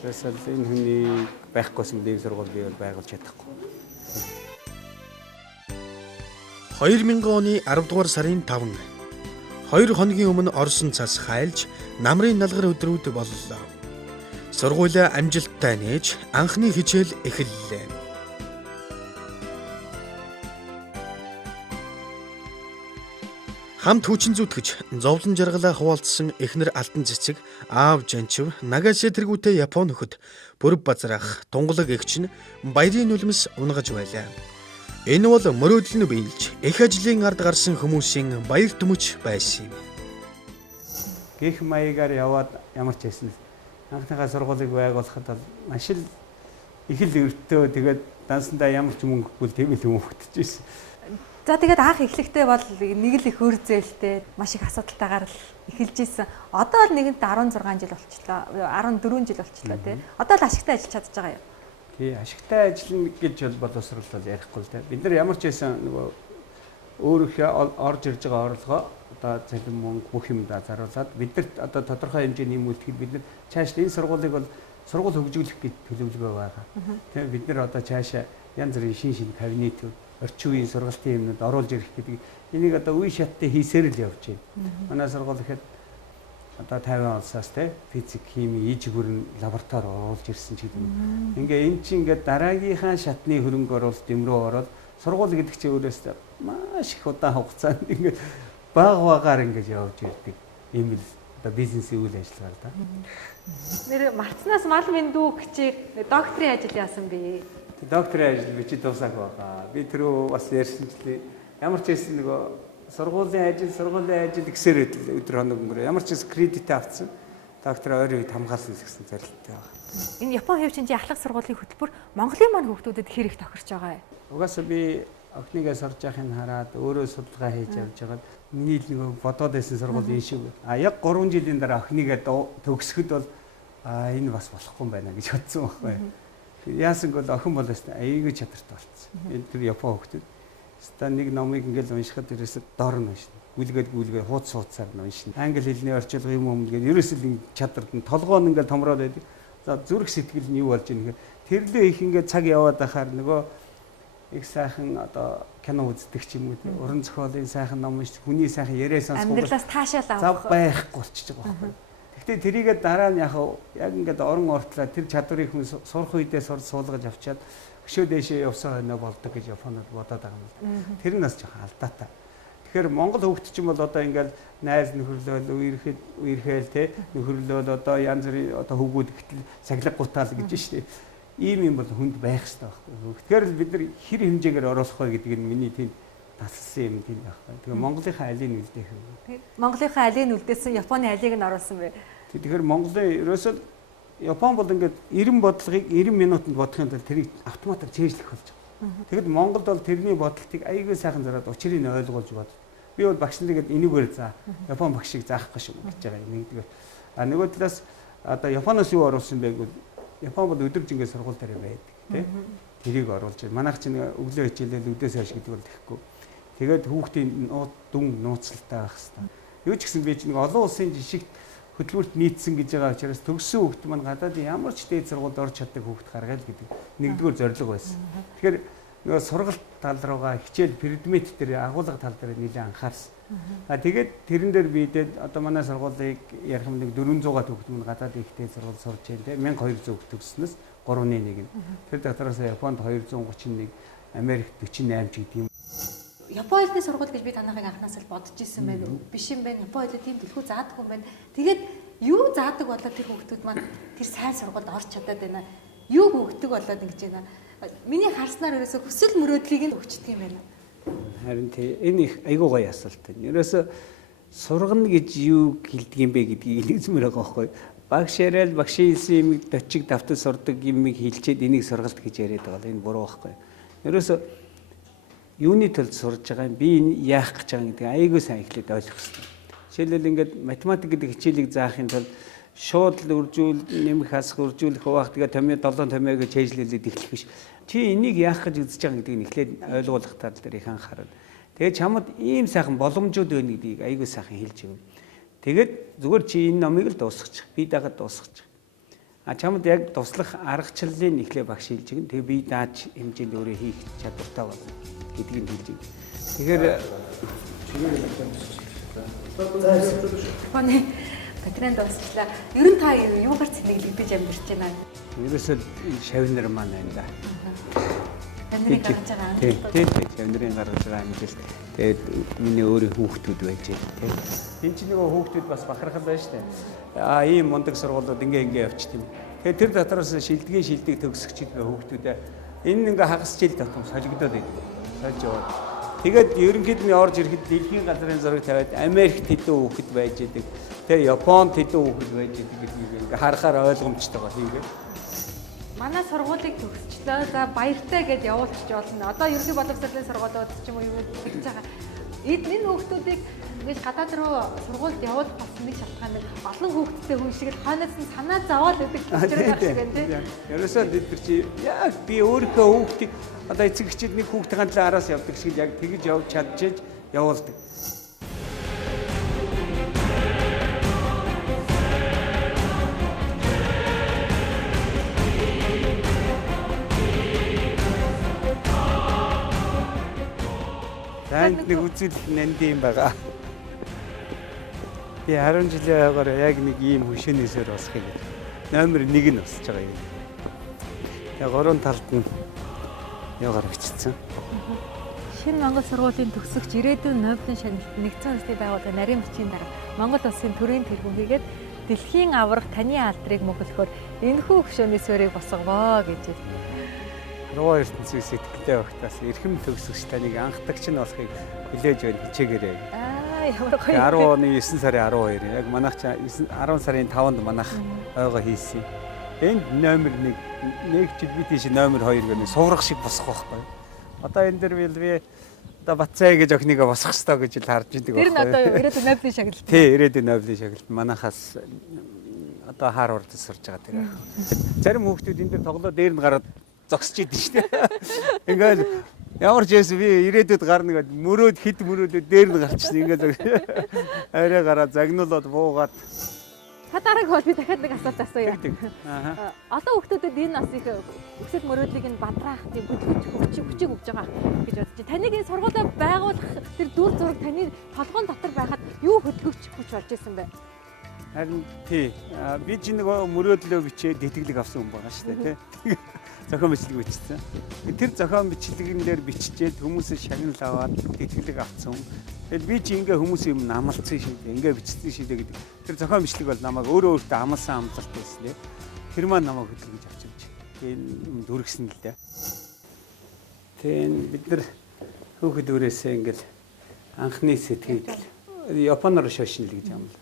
Тэсэл энэ хүний байхгүйсэн дэв сургууль бий байгуулж чадахгүй. 2000 оны 10 дугаар сарын 5 2 хоногийн өмнө Орсын цас хайлж намрын налгар өдрүүд боллоо. Сургуулиа амжилттай нээж анхны хичээл эхэллээ. Хамт хүчин зүтгэж зовлон жаргалаа хуваалцсан эхнэр алтан цэцэг, аав жанчив, нагаши тэргүүтэй Япон нөхөд, бүрв базрах, тунгалаг эгч нь баярын нулимс унгаж байлаа. Энэ бол мөрөөдөл нь биелж, их ажлын ард гарсан хүмүүсийн баяр төмөч байсан юм. Гэх маягаар яваад ямар ч байсан анхныхаа сургуулийг байгуулахад бол маш л их л өртөө тэгээд дансандаа ямар ч мөнгөгүй тийм л өмөвтөж байсан. За тэгээд анх эхлэхдээ бол нэг л их өр зээлтэй маш их асуудалтайгаар л эхэлж исэн. Одоо л нэгэнт 16 жил болчихлоо. 14 жил болчихлоо тий. Одоо л ашигтай ажиллаж чадж байгаа юм. Тий, ашигтай ажиллана гэж бол боловсруулал ярихгүй л тий. Бид нар ямар ч байсан нөгөө өөрөөхөө орж ирж байгаа орлогоо одоо цалин мөнгө бүх юмдаа заруулаад бидэрт одоо тодорхой хэмжээний нэмүүлэхэд бид нар цааш энэ сургуулийг бол сургууль хөгжүүлэх гэж төлөвлөгөө байгаа. Тэгээ бид нар одоо цаашаа янз бүрийн шин кабинет орчин үеийн сургалтын юмнууд оруулж ирэх гэдэг энийг одоо үе шаттай хийсээр л явж байна. Манай сургууль ихэд одоо 50 онсоос те физик, хими, иж хүрэн лаборатори оруулж ирсэн ч гэдэг. Ингээ эн чинь ингээ дараагийнхаа шатны хөрөнгө оруулалт дэмрүү ороод сургууль гэдэг чинь өөрөөсөө маш их удаан хугацаанд ингээ багаар ингээ явж ирдэг. Ийм л одоо бизнесийн үйл ажиллагаа л да. Нэр марцнаас мал мэндүү гिचиг докторийн ажил яасан бэ? Докторийн ажил би чи дуусаагүй байгаа. Би түрүү бас ярьсанчлээ. Ямар ч байсан нөгөө сургуулийн ажил гэсээр өдөр хоног өнгөрөө. Ямар ч кредит авцсан. Доктор ойрын үед хамгаалсан гэсэн зорилттой байгаа. Энэ Япон хэвчинжийн ахлах сургуулийн хөтөлбөр Монголын маань хүүхдүүдэд хэрэг тохирч байгаа юм. Угаасаа би охиныгаа сурж байхыг хараад өөрөө судалгаа хийж явж байгаад миний нөгөө бодоод байсан сургууль энэ шиг. Яг 3 жилийн дараа охиныгаа төгсгöd бол энэ бас болохгүй юм байна гэж бодсон байхгүй. Яасан бол охин болоос аягүй чадвартай болсон. Энэ тэр Япон хүүхдүүд. Ста нэг номыг ингээл уншихад ерөөсөд доор нь уншина. Гүлгээд хууцаар нь уншина. Англи хэлний орчуулга юм гээд ерөөсөд ин чадварт нь толгоо нь ингээл томроод байдаг. За зүрх сэтгэл нь юу болж ийн гэхээр тэрлээ их ингээд цаг яваад байхаар нөгөө их сайхан одоо кино үздэг ч юм уу тийм уран зохиолын сайхан ном уншиж хүний сайхан яриа сонсох амьдралаас таашаал авах байхгүй болчихж байгаа байхгүй. Гэхдээ тэрийгээ дараа нь яг ингээд орон ортлоо тэр чадварыг хүн сурах үедээ суулгаж авчаад өшөө дэшээ явсан хойно болдог гэж Японод бодоод байгаа юм л да. Тэр нь бас жоохон алдаатай. Тэгэхээр Монгол хүүхд чинь бол одоо ингээд найз нөхөрлөл үерхээл те нөхөрлөл одоо янз бүрийн одоо хөвгүүд гэтэл сахилга гутаал гэж штеп. Ийм юм бол хүнд байх хэрэгтэй байхгүй. Тэгэхээр л бид нар хэр хэмжээгээр оруулах вэ гэдэг нь миний тийм тасалсан юм тийм байхгүй. Тэгээ Монголынхаа алийг нь үлдээх юм. Монголынхаа алийг нь үлдээсэн Японы алийг нь оруулсан бэ. Тэгэхээр Монголын ерөөсөө Япон бол ингээд 90 бодлогыг 90 минутанд бодохын тулд тэрийг автоматар чэйжлэх болж байгаа. Тэгэд Монголд бол тэрний бодлогыг аягүй сайхан зараад учрыг нь ойлгуулж бод. Би бол багш нарыгээд энийгээр заа. Япон багшийг заахгүй шүү гэж байгаа юм нэгдүгээр. А нөгөө талаас одоо Японоос юу оруулсан бэ гэвэл Япон бол өдөр жингээ сургууль дээр байдаг тий. Тэрийг оруулж байна. Манайх чинь өглөө хичээлэл өдөөс хойш гэдэг бол тэгэхгүй. Тэгээд хүүхдийн дүн нууцлалтай байх хэвээр. Юу ч гэсэн би чинь олон улсын жишгт хөтөлбөрт нийцсэн гэж байгаа учраас төгссөн хүүхд маань гадаадын ямар ч дээд сургуульд орж чаддаг хүүхд гаргаад гэдэг нэгдүгээр зорилго байсан. Тэгэхээр нөгөө сургалт тал руугаа хичээл предмет дээр агуулга тал дээр нэлээд анхаарсан. Тэгээд тэрэн дээр бидээд одоо манай сургуулийг ярих юм нэг 400-аад хүүхд маань гадаадын их дээд сургууль сурж байна те 1200 хүүхд төгссөнөөс 3-1. Тэр дотроос Японд 231, Америкт 48 ч гэдэг юм. Япон хэлний сургууль гэж би танахыг анханаас л бодож исэн байх. Биш юм байна. Япон хэлээр тийм дэлгүү заадаг юм байна. Тэгээд юу заадаг болоод тэр хүүхдүүд маань тэр сайн сургуульд орж чадаад байна. Юу өгдөг болоод ингэж байна. Миний харснаар ерөөсө хүсэл мөрөөдлийг нь өгчдөг юм байна. Харин энэ их айгуу гоё асуулт байна. Ерөөсө сургана гэж юу хэлдэг юм бэ гэдгийг илүүзмээр байгаа байхгүй. Багш яриад багшийн хэлсэн юмыг дочиг давтаж сурдаг юмыг хэлчихэд энийг сургалт гэж яриад байгаа. Энэ буруу байхгүй. Ерөөсө юуны төлд сурж байгаа юм би энэ яах гэж байгаа гэдэг айгүй сайн эхлээд ойлгох хэрэгтэй. Жишээлбэл ингээд математик гэдэг хичээлийг заахын тулд шууд үржүүл нэмэх хасах үржүүлэх хуваах тэгээ томьёо 7 томьёо гэж хэлэлээд эхлэх биш. Чи энийг яах гэж үзэж байгаа гэдгийг эхлээд ойлгуулах тал дээр их анхаарал. Тэгээд чамд ийм сайхан боломжууд байна гэдгийг айгүй сайхан хэлж өгнө. Тэгээд зүгээр чи энэ номыг л дуусгачих. Би дагаад дуусгачих. Чамд яг туслах аргачлалын эхлээ багш хэлж өгнө. Тэгээ би дааж хэмжээнд өөрөө хийх чадвартай болно гэдгийг хэлж өгнө. Тэгэхээр Таны Патрен дуусчлаа. Ер нь та юугаар цэнэглэгдэж амьдарч байна? ерөөсөө шавнар маань байна да. Амьдрыг гаргаж байгаа. Тийм шавнарын гаргаж байгаа юм биш. Тэгээд миний өөрийн хүүхдүүд байж тийм. Энд чинь нөгөө хүүхдүүд бас бахархал байна штэ. Ийм мундаг сургуулиуд ингээ явчих тийм. Тэгээд тэр дотроос шилдэг төгсөгчд хүүхдүүдээ энэ ингээ хагас жил татам солигдоод идэв. Сольж яваад. Тэгээд ерөнхийдөө орж ирэхэд дэлхийн газрын зураг тавиад Америкт хэдэн хүүхэд байж идэг. Тэгээ Японд хэдэн хүүхэд байж идэг гэдгийг ингээ харахаар ойлгомжтойгоо хийгээ. Манай сургуулийг төгсчлөө. За баяртай гэж явуулчих болно. Одоо ерөнхий боловсролын сургуулиуд ч юм уу юу гэж байгаа. Энэ хүүхдүүдийг ингэж гадаад руу сургуульд явуулах болсон нэг шалтгаан нь олон хүүхэдтэй хүн шиг л хойноос нь санаа зовоод өгдөг гэж байна тийм. Ерөөсөө бид чи яг би өөрийнхөө хүүхдийг одоо эцэг эхчид нэг хүүхдийн талаа араас явдаг шиг яг тэгж явж чадчихж явуулдаг. Танд нэг үзэл нанд юм байгаа. Би 10 жилийн хойгоор яг нэг ийм хөшөөнөөсөр босхийг номер 1 нь босч байгаа юм. Яг гурван талд нь ягаар бичсэн. Шинэ Монгол сургуулийн төгсөгч ирээдүйн Нобелийн шагналт нэгдсэн үндэсний байгууллага нарийн бичгийн дараа Монгол улсын төрийн тэргүүн хийгээд дэлхийн аврах таны алдрыг мөглөхөөр энэхүү хөшөөний суурийг босговоо гэж. 12 ертөнцийн сэтгэлтэй багтаас эрхэм төгсөгч таныг анхдагч нь болохыг хүлээж байна хичээгээрэй. Ямар гоё. 10 оны 9 сарын 12 яг манайх 10 сарын 5-нд манайх ойгоо хийсэн. Энд номер 1 нэг жил би тийш номер 2 гэнэ суурах шиг босгох байхгүй. Одоо энэ дэр би одоо Батцай гэж охиныг босгох ёстой гэж л харж байдаг байхгүй. Тэр нь одоо ирээдүйн Нобелийн шагналт. Тий, ирээдүйн Нобелийн шагналт манайхаас одоо Харвардд сурж байгаа тэр. Зарим хүүхдүүд энэ дэр тоглоо дээр нь гараад зогсож идэв шүү дээ. Ингээл ямар ч юм би ирээдүйд гарна гэдэг мөрөөд хід мөрөөдөө дээр нь гарчихсан ингээд арай гараад загнуулаад буугаад. Та дараагийн бол би дахиад нэг асуулт асууя. Одоо хүүхдүүдэд энэ нас их өсөлт мөрөөдлийг нь бадраах тийм хүчийг өгж байгаа гэж бодож байна. Таныг энэ сургуулиа байгуулах тэр дүр зураг таны толгойн дотор байхад юу хөдөлгөвч хүч болж исэн бэ? Харин тий. Би ч нэг мөрөөдлөө бичээд тэтгэлэг авсан хүн байгаа шүү дээ тий. Зохион бичлэг бичсэн. Тэр зохион бичлэгэн дээр биччихээд хүмүүсээ шагнал аваад тэтгэлэг авсан. Тэгэл би чи ингээ хүмүүсийн юм амлцсан шүү дээ. Ингээ бичсэн шүү дээ гэдэг. Тэр зохион бичлэг бол намайг өөрөө амлсан амлалт байсан лээ. Тэр маань намайг хөдөлгөж авч явж. Энэ юм дүргсэн л дээ. Тэн бид нар хүүхэд өрөөсөө ингээл анхны сэтгэл Японоор шошинл гэж юм л.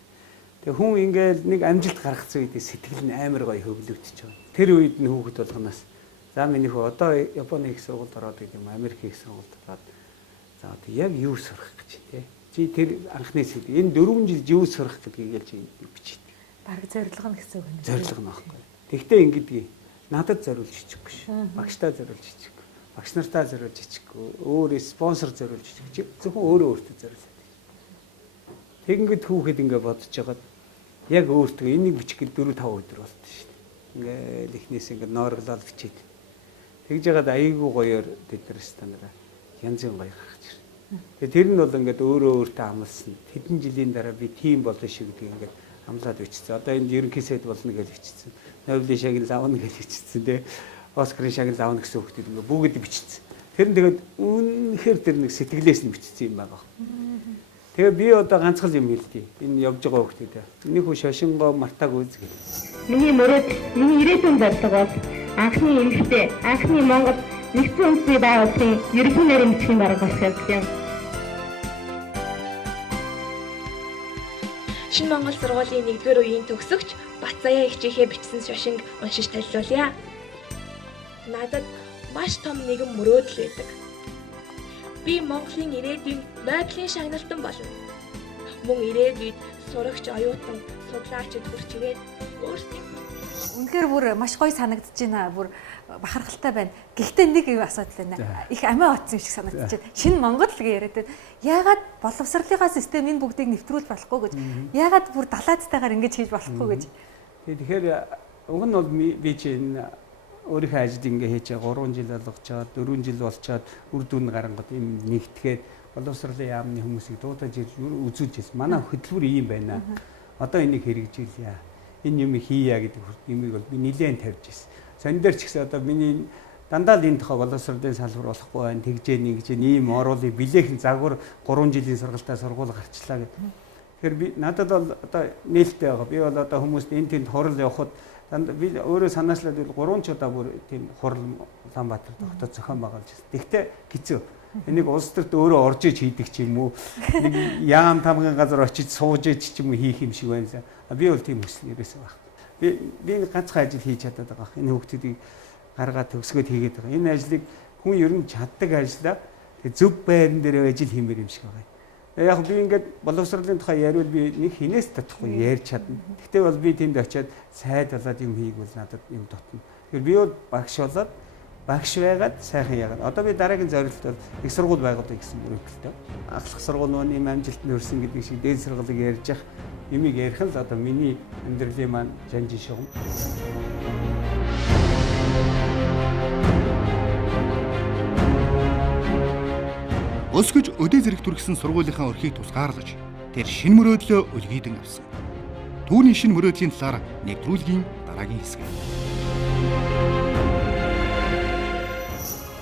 Тэг хүн ингээл нэг амжилт гаргацсан үед сэтгэл нь амар гоё хөвлөгдөж байгаа. Тэр үед нь хүүхэд болгоноос за миний хүү одоо Японы их сургуульд ороод идэм Америк их сургуульд ороод за одоо яг юу сурах гэж тий. Чи тэр анхны сэт энэ 4 жил юу сурах гэдгийг ялж бичээд. Бараг зорилго нь гэсэн үг юм. Зорилго нь аахгүй. Тэгтээ ингэдгийг надад зориулж ичихгүй шүү. Багштаа зориулж ичихгүй. Багш нартаа зориулж ичихгүй. Өөр спонсор зориулж ичихгүй. Зөвхөн өөрөө өөртөө зориулаад. Тэгэнгүүт хүүхэд ингэ бодож байгаад яг өөртөө энийг бичих гээд 4-5 өдөр болтоо шүү. Ингээл ихнээс ингэ ноорглол бичээд. Тэгж яагаад аяйгуу гоёор бид нар стандараа янзын гоё гаргаж ирсэн. Тэгээ тэр нь бол ингээд өөрөө өөртөө амлсан. Хэдэн жилийн дараа би тим болно шүү гэдгийг ингээд амлаад бичсэн. Одоо энэ ерөнхий сайд болно гэж бичсэн. Нобелийн шагнал авна гэж бичсэн тий. Оскарын шагнал авна гэсэн хүүхдүүд ингээд бүгд бичсэн. Тэр нь тэгээд үнэхээр тэр нэг сэтгэлээс нь бичсэн юм байгаа. Тэгээ би одоо ганцхан юм хэлдэг. Энэ явж байгаа хүүхдүүдээ. Миний хүү шошинго мартааг үзгэй. Миний мөрөд, миний ирээдүйн зорилго бол анхны эмэгтэй, анхны Монгол нэгдсэн үндэсний байгууллагын ерөнхий нарийн бичгийн дарга болох юм. Шинэ Монгол сургуулийн 1-р үеийн төгсөгч Батзаяа ихчийнхээ бичсэн шашинг уншиж танилцуулъя. Надад маш том нэгэн мөрөөдөл байдаг. Би Монголын ирээдүйн Нобелийн шагналтан болно. Мөн ирээдүйд сурагч оюутан судлаачид хүрч ирээд өөрсдийн Үнэхээр бүр маш гоё санагдаж байна. Бүр бахархалтай байна. Гэхдээ нэг юм асуудал байна. Их амиа оцсон юм шиг санагдаж байна. Шинэ Монгол гэж яриад байна. Яагаад боловсролынхаа систем энэ бүгдийг нэвтрүүлж болохгүй гэж? Яагаад бүр далаадтайгаар ингэж хийж болохгүй гэж? Тэгэхээр уг нь бол би чинь өөрийнхөө ажилд ингэ хийж 3 жил болгочоод 4 жил болчоод үр дүн гарангууд юм нэгтгээд боловсролын яамны хүмүүсийг дуудаж ирж үзүүлж ирсэн. Манай хөтөлбөр ийм байна. Одоо энийг хэрэгжүүлье. Энэ юм хийя гэдэг юмыг бол би нэлээд тавьж ирсэн. Сон дээр ч гэсэн одоо миний дандаа л энэ тухай боловсролын салбар болохгүй байна. Тэгжээ нэгж ийм оруулыг билээхэн загвар 3 жилийн сургалтаа сургууль гарчлаа гэдэг. Тэгэхээр би надад бол одоо нээлттэй байгаа. Би бол одоо хүмүүст энэ тэнд хурал явахад би өөрөө санаачлаад 3 ч удаа бүр тийм хурал Улаанбаатар хотод зохион байгуулж байна. Тэгтээ хэцүү. Энийг улс төрт өөрөө орж иж хийдэг ч юм уу. Нэг яам тамгын газар очиж сууж иж ч юм уу хийх юм шиг байна. Би бол тийм хүсэл ерөөсөө баг. Би ганцхан ажил хийж чадаад байгаа. Энэ хүүхдүүдийг гаргаад төгсгөөд хийгээд байгаа. Энэ ажлыг хүн ер нь чаддаг ажиллаа. Тэгээ зөв байран дээр ажил хиймээр юм шиг байгаа. Яг би ингээд боловсролын тухай яриул би нэг хинээс татахгүй ярьж чадна. Гэхдээ бол би тэнд очиад сайд болоод юм хийгвэл надад юм дотно. Тэгэхээр би бол багш болоод багш байгаад сайхан яагаад. Одоо би дараагийн зорилт бол их сургууль байгуулах гэсэн мөрөөдөлтэй. Ахлах сургууль нь юм амжилтанд хүрсэн гэдэг шиг дээд сургуулийг ярьж явах юмыг ярих л одоо миний амьдралын маань жанжин шугам. Өсгөж өдөө зэрэг түргсэн сургуулийнхаа өрхийг тусгаарлаж тэр шинэ мөрөөдлөө үлгийдэн авсан. Түүний шинэ мөрөөдлийн талаар нэвтрүүлгийн дараагийн хэсэг.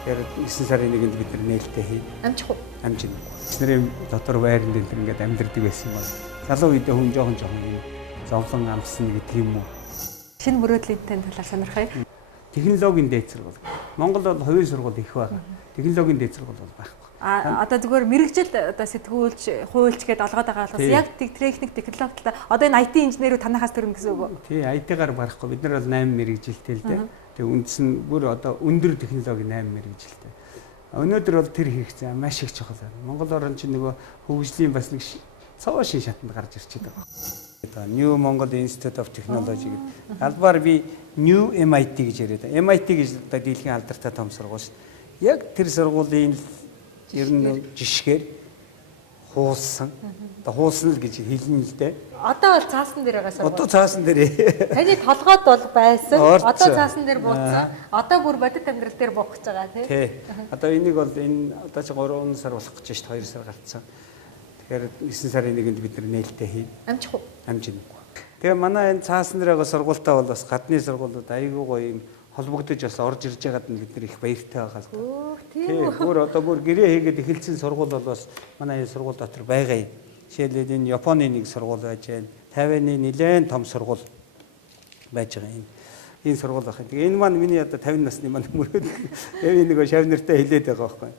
Тэр 9 сарын 1-нд бид нар нээлттэй хий. Амжих уу? Амжина. Эцнэрийн дотор байранд энэ ингээд амьдардаг байсан юм байна. Залуу үедээ хүн жоохон зовлон амсна гэдэг юм уу. Шинэ мөрөөдлийн талаар сонирхъя. Технологийн дээд сургууль. Монгол бол хувийн сургууль их байгаа. Технологийн дээд сургууль бол байхгүй. Одоо зүгээр мэрэгжил одоо сэтгүүлч, хуульч гэдээ олгоод байгаа болохоос яг техник технологи талаа одоо энэ IT инженерүүд танахаас төрнө гэсэн үг үү? Тий, IT-гаар барахгүй. Бид нар бол 8 мэрэгжилтэй л дээ. Тэгээ үндс нь бүр одоо өндөр технологи 8 мэрэгжилтэй. Өнөөдөр бол тэр хэрэгцээ маш их чухал байна. Монгол орн чинь нөгөө хөгжлийн бас нэг цоо шин шатанд гарч ирчээд байгаа. Одоо New Mongol Institute of Technology гэдэг албаар би New MIT гэж яриад байгаа. MIT гэж одоо дийлхэн алдартай том сургууль шүү дээ. Яг тэр сургуулийн ер нь жишгээр хуулсан. Одоо хуулсан л гэж хэлнэ л дээ. Одоо бол цаасан дээр байгаа сургууль. Одоо цаасан дээр. Таны толгойд бол байсан. Одоо цаасан дээр бууцсан. Одоо бүр бодит амьдрал дээр буух гэж байгаа тий. Одоо энийг бол энэ одоо ч 3 сар болох гэж шүү дээ. 2 сар гарцсан. Тэгэхээр 9 сарын 1-нд бид нар нээлттэй хий. Амжих уу? Амжина. Тэгээ манай энэ цаасан дээр байгаа сургуультаа бол бас гадны сургуулиуд аягүй гоё юм холбогдож бас орж ирж байгаад нь бид нар их баяртай байгаа. Тийм. Бүр одоо бүр гэрээ хийгээд эхэлсэн сургууль бол бас манай энэ сургууль дотор байгаа юм. Жишээлбэл энэ Японы нэг сургууль байж байна. Тайваны нэлээд том сургууль байж байгаа юм. Энэ сургууль байх. Тэгээ энэ маань миний одоо 50 насны маань мөрөөд. Энэ нэг шав нэртэй хэлээд байгаа байхгүй.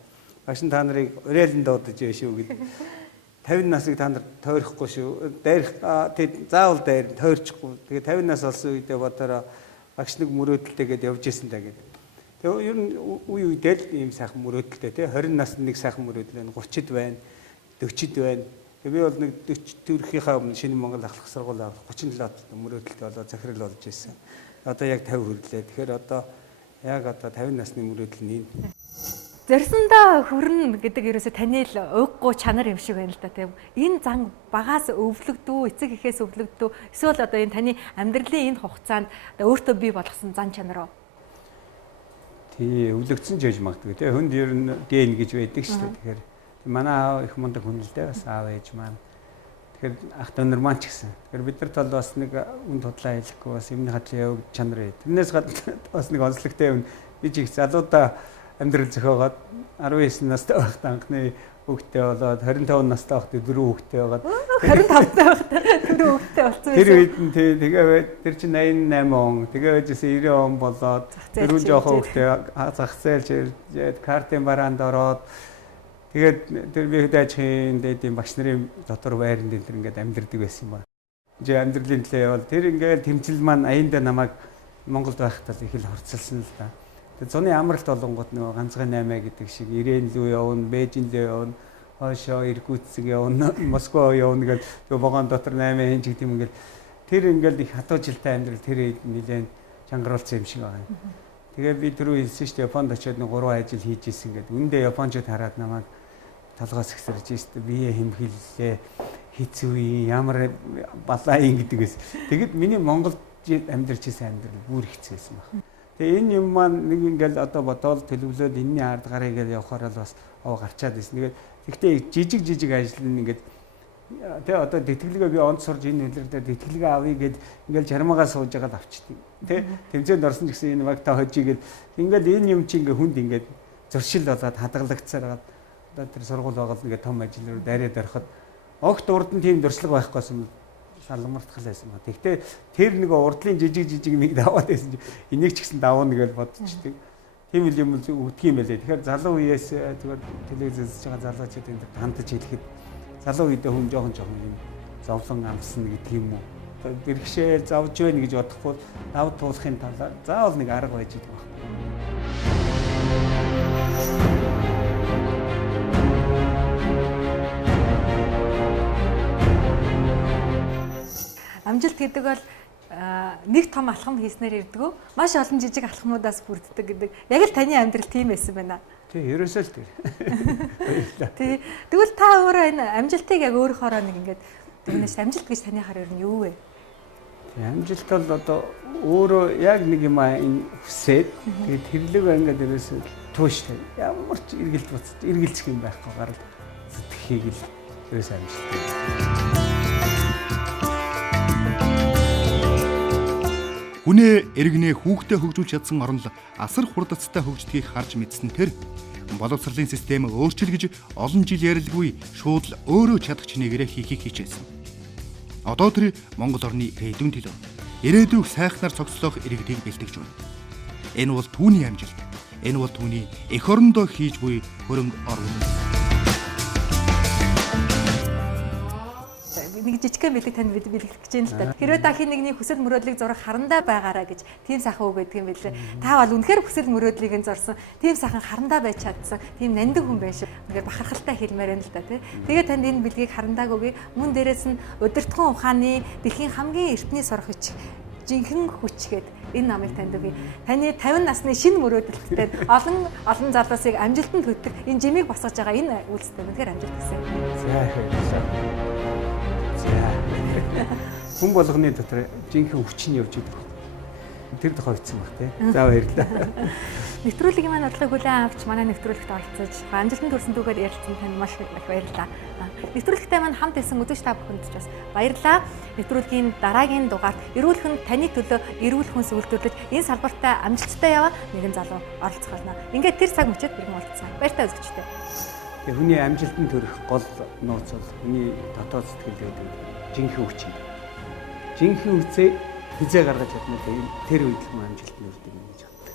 Багш та нарыг урайлан дуудаж яа шүү гэдэг. 50 насыг та нар тойрохгүй шүү. Дайрах заавал дайр тойрчихгүй. Тэгээ 50 нас болсон үедээ бодороо багш нэг мөрөөдөлтэйгээд явж исэн даа гэдэг. Тэгээ ер нь үе үедээ л ийм сайхан мөрөөдөлтэй тий 20 насны нэг сайхан мөрөөдөл байна, 30-д байна, 40-д байна. Тэгээ би бол нэг 40 төрхийнхаа өмнө шинэ Монгол ахлах сургууль авах 37 мөрөөдөлтэй болоо захирал болж ирсэн. Одоо яг 50 хүрлээ. Тэгэхээр одоо яг одоо 50 насны мөрөөдөл нь энэ. Зорьсондоо хүрнэ гэдэг ерөөсө таны л уйггүй чанар юм шиг байна л да тийм. Энэ зан багаас өвлөгдөө, эцэг эхээс өвлөгдөө. Эсвэл одоо энэ таны амьдралын энэ хугацаанд өөртөө бий болгосон зан чанар уу? Тий, өвлөгдсөн ч гэж магадгүй тийм. Хүнд ер нь ДН гэж байдаг шүү дээ. Тэгэхээр манай аав их мундаг хүн л дээ бас аав ээж маань. Тэгэхээр ах дүүнэр маань ч гэсэн. Тэгэхээр бид нарт бол бас нэг үн тудлаа хэлэхгүй бас юмны хадлын яваг чанар бай. Тэрнээс гадна бас нэг онцлогтой юм. Би ч их залуудаа амьдрал зохиогоод 19 настай байхдаа анхны хүүхдээ болоод 25 настай байхдаа 4 хүүхдээ байгаад 25 настай байхдаа 4 хүүхдээ болсон. Тэр үед нь тэгээ тэр чинь 88 он тэгээ байжсэн 90 он болоод 4 жоохон хүүхдээ зах зээлж картын бараанд ороод тэгээд тэр би хэд ажихын дэдийн багш нарын дотор байранд энэ ингээд амьдэрдэг байсан юм байна. Амьдралын төлөө явал тэр ингээл тэмцэл маань аяндаа намайг Монголд байхдаа их л хорцолсон л да. Тэгээ зуны амралт болонгууд нөгөө ганцхан 8 гэдэг шиг Ирээн лөө явна, Бээжин лөө явна, хоошоо Иркутск явна, Москва явна гэл тэгээ вагон дотор 8 хэн ч гэдэм ингээл тэр ингээл их хатуу жилтэй амьдрал тэр нэлээд чангаруулсан юм шиг байгаа юм. Тэгээ би түрүү хэлсэн шүү дээ Японд очиод нэг 3 ажил хийж исэн гэдэг. Үндэ Япончууд хараад намайг толгоос ихсэрж ийстэй бие хэмхиллээ хэцүү ямар балаин гэдэг ус. Тэгэд миний Монголд амьдарч исэн амьдрал бүр хэцүүсэн баг. Тэгээ энэ юм маань нэг ингээл одоо бодоол төлөвлөөд энэний ард гарыг ингээл явахаар л бас гарчаад ирсэн. Тэгээд тэгтээ жижиг ажил ингээд тэгээ одоо тэтгэлгээ би онд сурж энэ хэлэр дээр тэтгэлгээ авъя гэд ингээл чармаагаа сууж байгаа авчдیں۔ Тэ тэмцээнд орсон гэсэн энэ баг та хожиг гэд ингээл энэ юм чи ингээ хүнд ингээд зуршил болоод хадгалагдсаар байгаа. Одоо тэр сургууль байгаа л ингээ том ажил руу дайраад ороход огт урд нь тийм дуршлаг байхгүйсэн салмартах л байсан ба. Тэгтээ тэр нэг урдлын жижиг нэг даваад байсан чи энийг ч гэсэн давна гэж бодчихдаг. Тийм л юм өгдөг юм байлээ. Тэгэхээр залуу үеэс зүгээр телевизээс байгаа залуучууд энэ хандаж хэлэхэд залуу үедээ хүн жоохон юм зовлон амсна гэдэг юм уу. Бэрхшээл зовж байна гэж бодохгүй дав туулахын талаар заавал нэг арга байж байгаа байхгүй. Амжилт гэдэг бол нэг том алхам хийснээр ирдэг. Маш олон жижиг алхмуудаас бүрддэг гэдэг. Яг л таны амьдрал тийм байсан байна. Тий, ерөөсөө л тэр. Тий. Тэгвэл та өөрөө энэ амжилтыг яг өөрөөхөөрөө нэг ингээд тэгнэш амжилт гэж таны хараар нь юу вэ? Тий, амжилт бол одоо өөрөө яг нэг юм энэ хүсээд тэгээд тэрлэг ингээд ерөөсөө тууштай. Ямар ч эргэлт буцаж эргэлзэх юм байхгүй гарал сэтгэхийг л ерөөсөө амжилт. Хүнээ эргэнээ хүүхдээ хөгжүүлж чадсан орн л асар хурдцтай хөгждгийг харж мэдсэн тэр боловсролын систем өөрчилгөж олон жил ярилгүй шууд л өөрөө чадах чинээгээрээ хийхийг хичээсэн. Одоо тэр Монгол орны ирээдүйн төлөө ирээдүйг сайхнаар цогцлоох иргэдийг бэлтгэж байна. Энэ бол түүний амжилт. Энэ бол түүний эх орондоо хийж буй хөрөнгө оруулалт. Нэг жижигхэн бэлэг танд бэлгэх гэж байна л да. Хэрвээ та хин нэгний хүсэл мөрөөдлийг зурах харандаа байгаараа гэж тийм сайхан үг гэдэг юм билээ. Та бол үнэхээр хүсэл мөрөөдлийг нь зорсон, тийм сайхан харандаа байж чадсан, тийм нандин хүн байж. Үнэхээр бахархалтай хэлмээр байна л да тий. Тэгээд танд энэ бэлгийг харандаагүйг мөн дээрээс нь удирдхан ухааны дэлхийн хамгийн эртний сурах хүч жинхэнэ хүчгээд энэ намыг танд өгье. Таны 50 насны шинэ мөрөөдөлтөд олон залуусыг амжилтанд хөтлөх энэ жимийг босгож байгаа энэ үйлстэй үнэхээр амжилт хүсье. Хүн болгоны дотор жинхэнэ хүч нь явж идэг. Тэр тохиолдсон баг тий. За баярлалаа. Нэвтрүүлгийн маань бодлого хүлээн авч манай нэвтрүүлэгт оролцож амжилтанд хүрсэн түүгээр ярилцсан танд маш их баярлалаа. Нэвтрүүлэгтээ маань хамт исэн үзэгч та бүхэнд ч бас баярлалаа. Нэвтрүүлгийн дараагийн дугаарт эрүүл хүн таны төлөө эрүүл хүн сүлдүүлж энэ салбартаа амжилттай яваа нэгэн залуу оролцох болно. Ингээд тэр цаг мөчид бэлэн болцсон. Баяртай үзэгчтэй. Хүний амжилтанд хүрэх гол нууц бол хүний дотоод сэтгэл гэдэг жинхэнэ хүч юм. Жинхэнэ хүчээ хизээ гаргаж чадна тэр үед л амжилт нь үрдэг юм гэж боддог.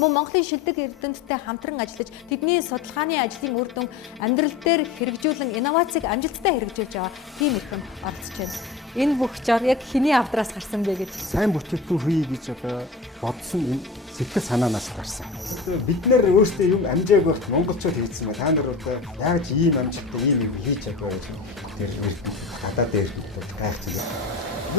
Мөн Монголын шилдэг эрдэмтдтэй хамтран ажиллаж тэдний судалгааны ажлын үр дүн амьдрал дээр хэрэгжүүлэн инновацийг амжилттай хэрэгжүүлж яваа тийм ирхэн оролцож байна. Энэ бүх жор яг хэний авдраас гарсан бэ гэж. Сайн бүтээгдэхүүн хий гэж одоо бодсон энэ сэтгэл санаанаас гарсан. Бид нэр өөрсдөө юм амжааг багт монголчууд хийсэн ба та нар одоо яаж ийм амжилттай ийм юм хийж чадваа гэж тэр гадаад дээр гайхаж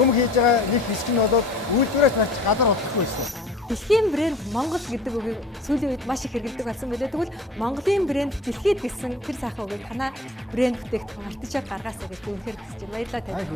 юм хийж байгаа нэг хэсэг нь болоод үйлдвэрлэж марч гадар болохгүй байсан. Дэлхийн брэнд Монгол гэдэг үгийг сүүлийн үед маш их хэрэглэдэг болсон байлээ. Тэгвэл Монголын брэнд дэлхийд гэсэн тэр сайхан үгийг танаа брэнд бүтээгдэхүүн алтчаар гаргаасаа гэж үнэхээр хүсэж байна. Баярлалаа тань.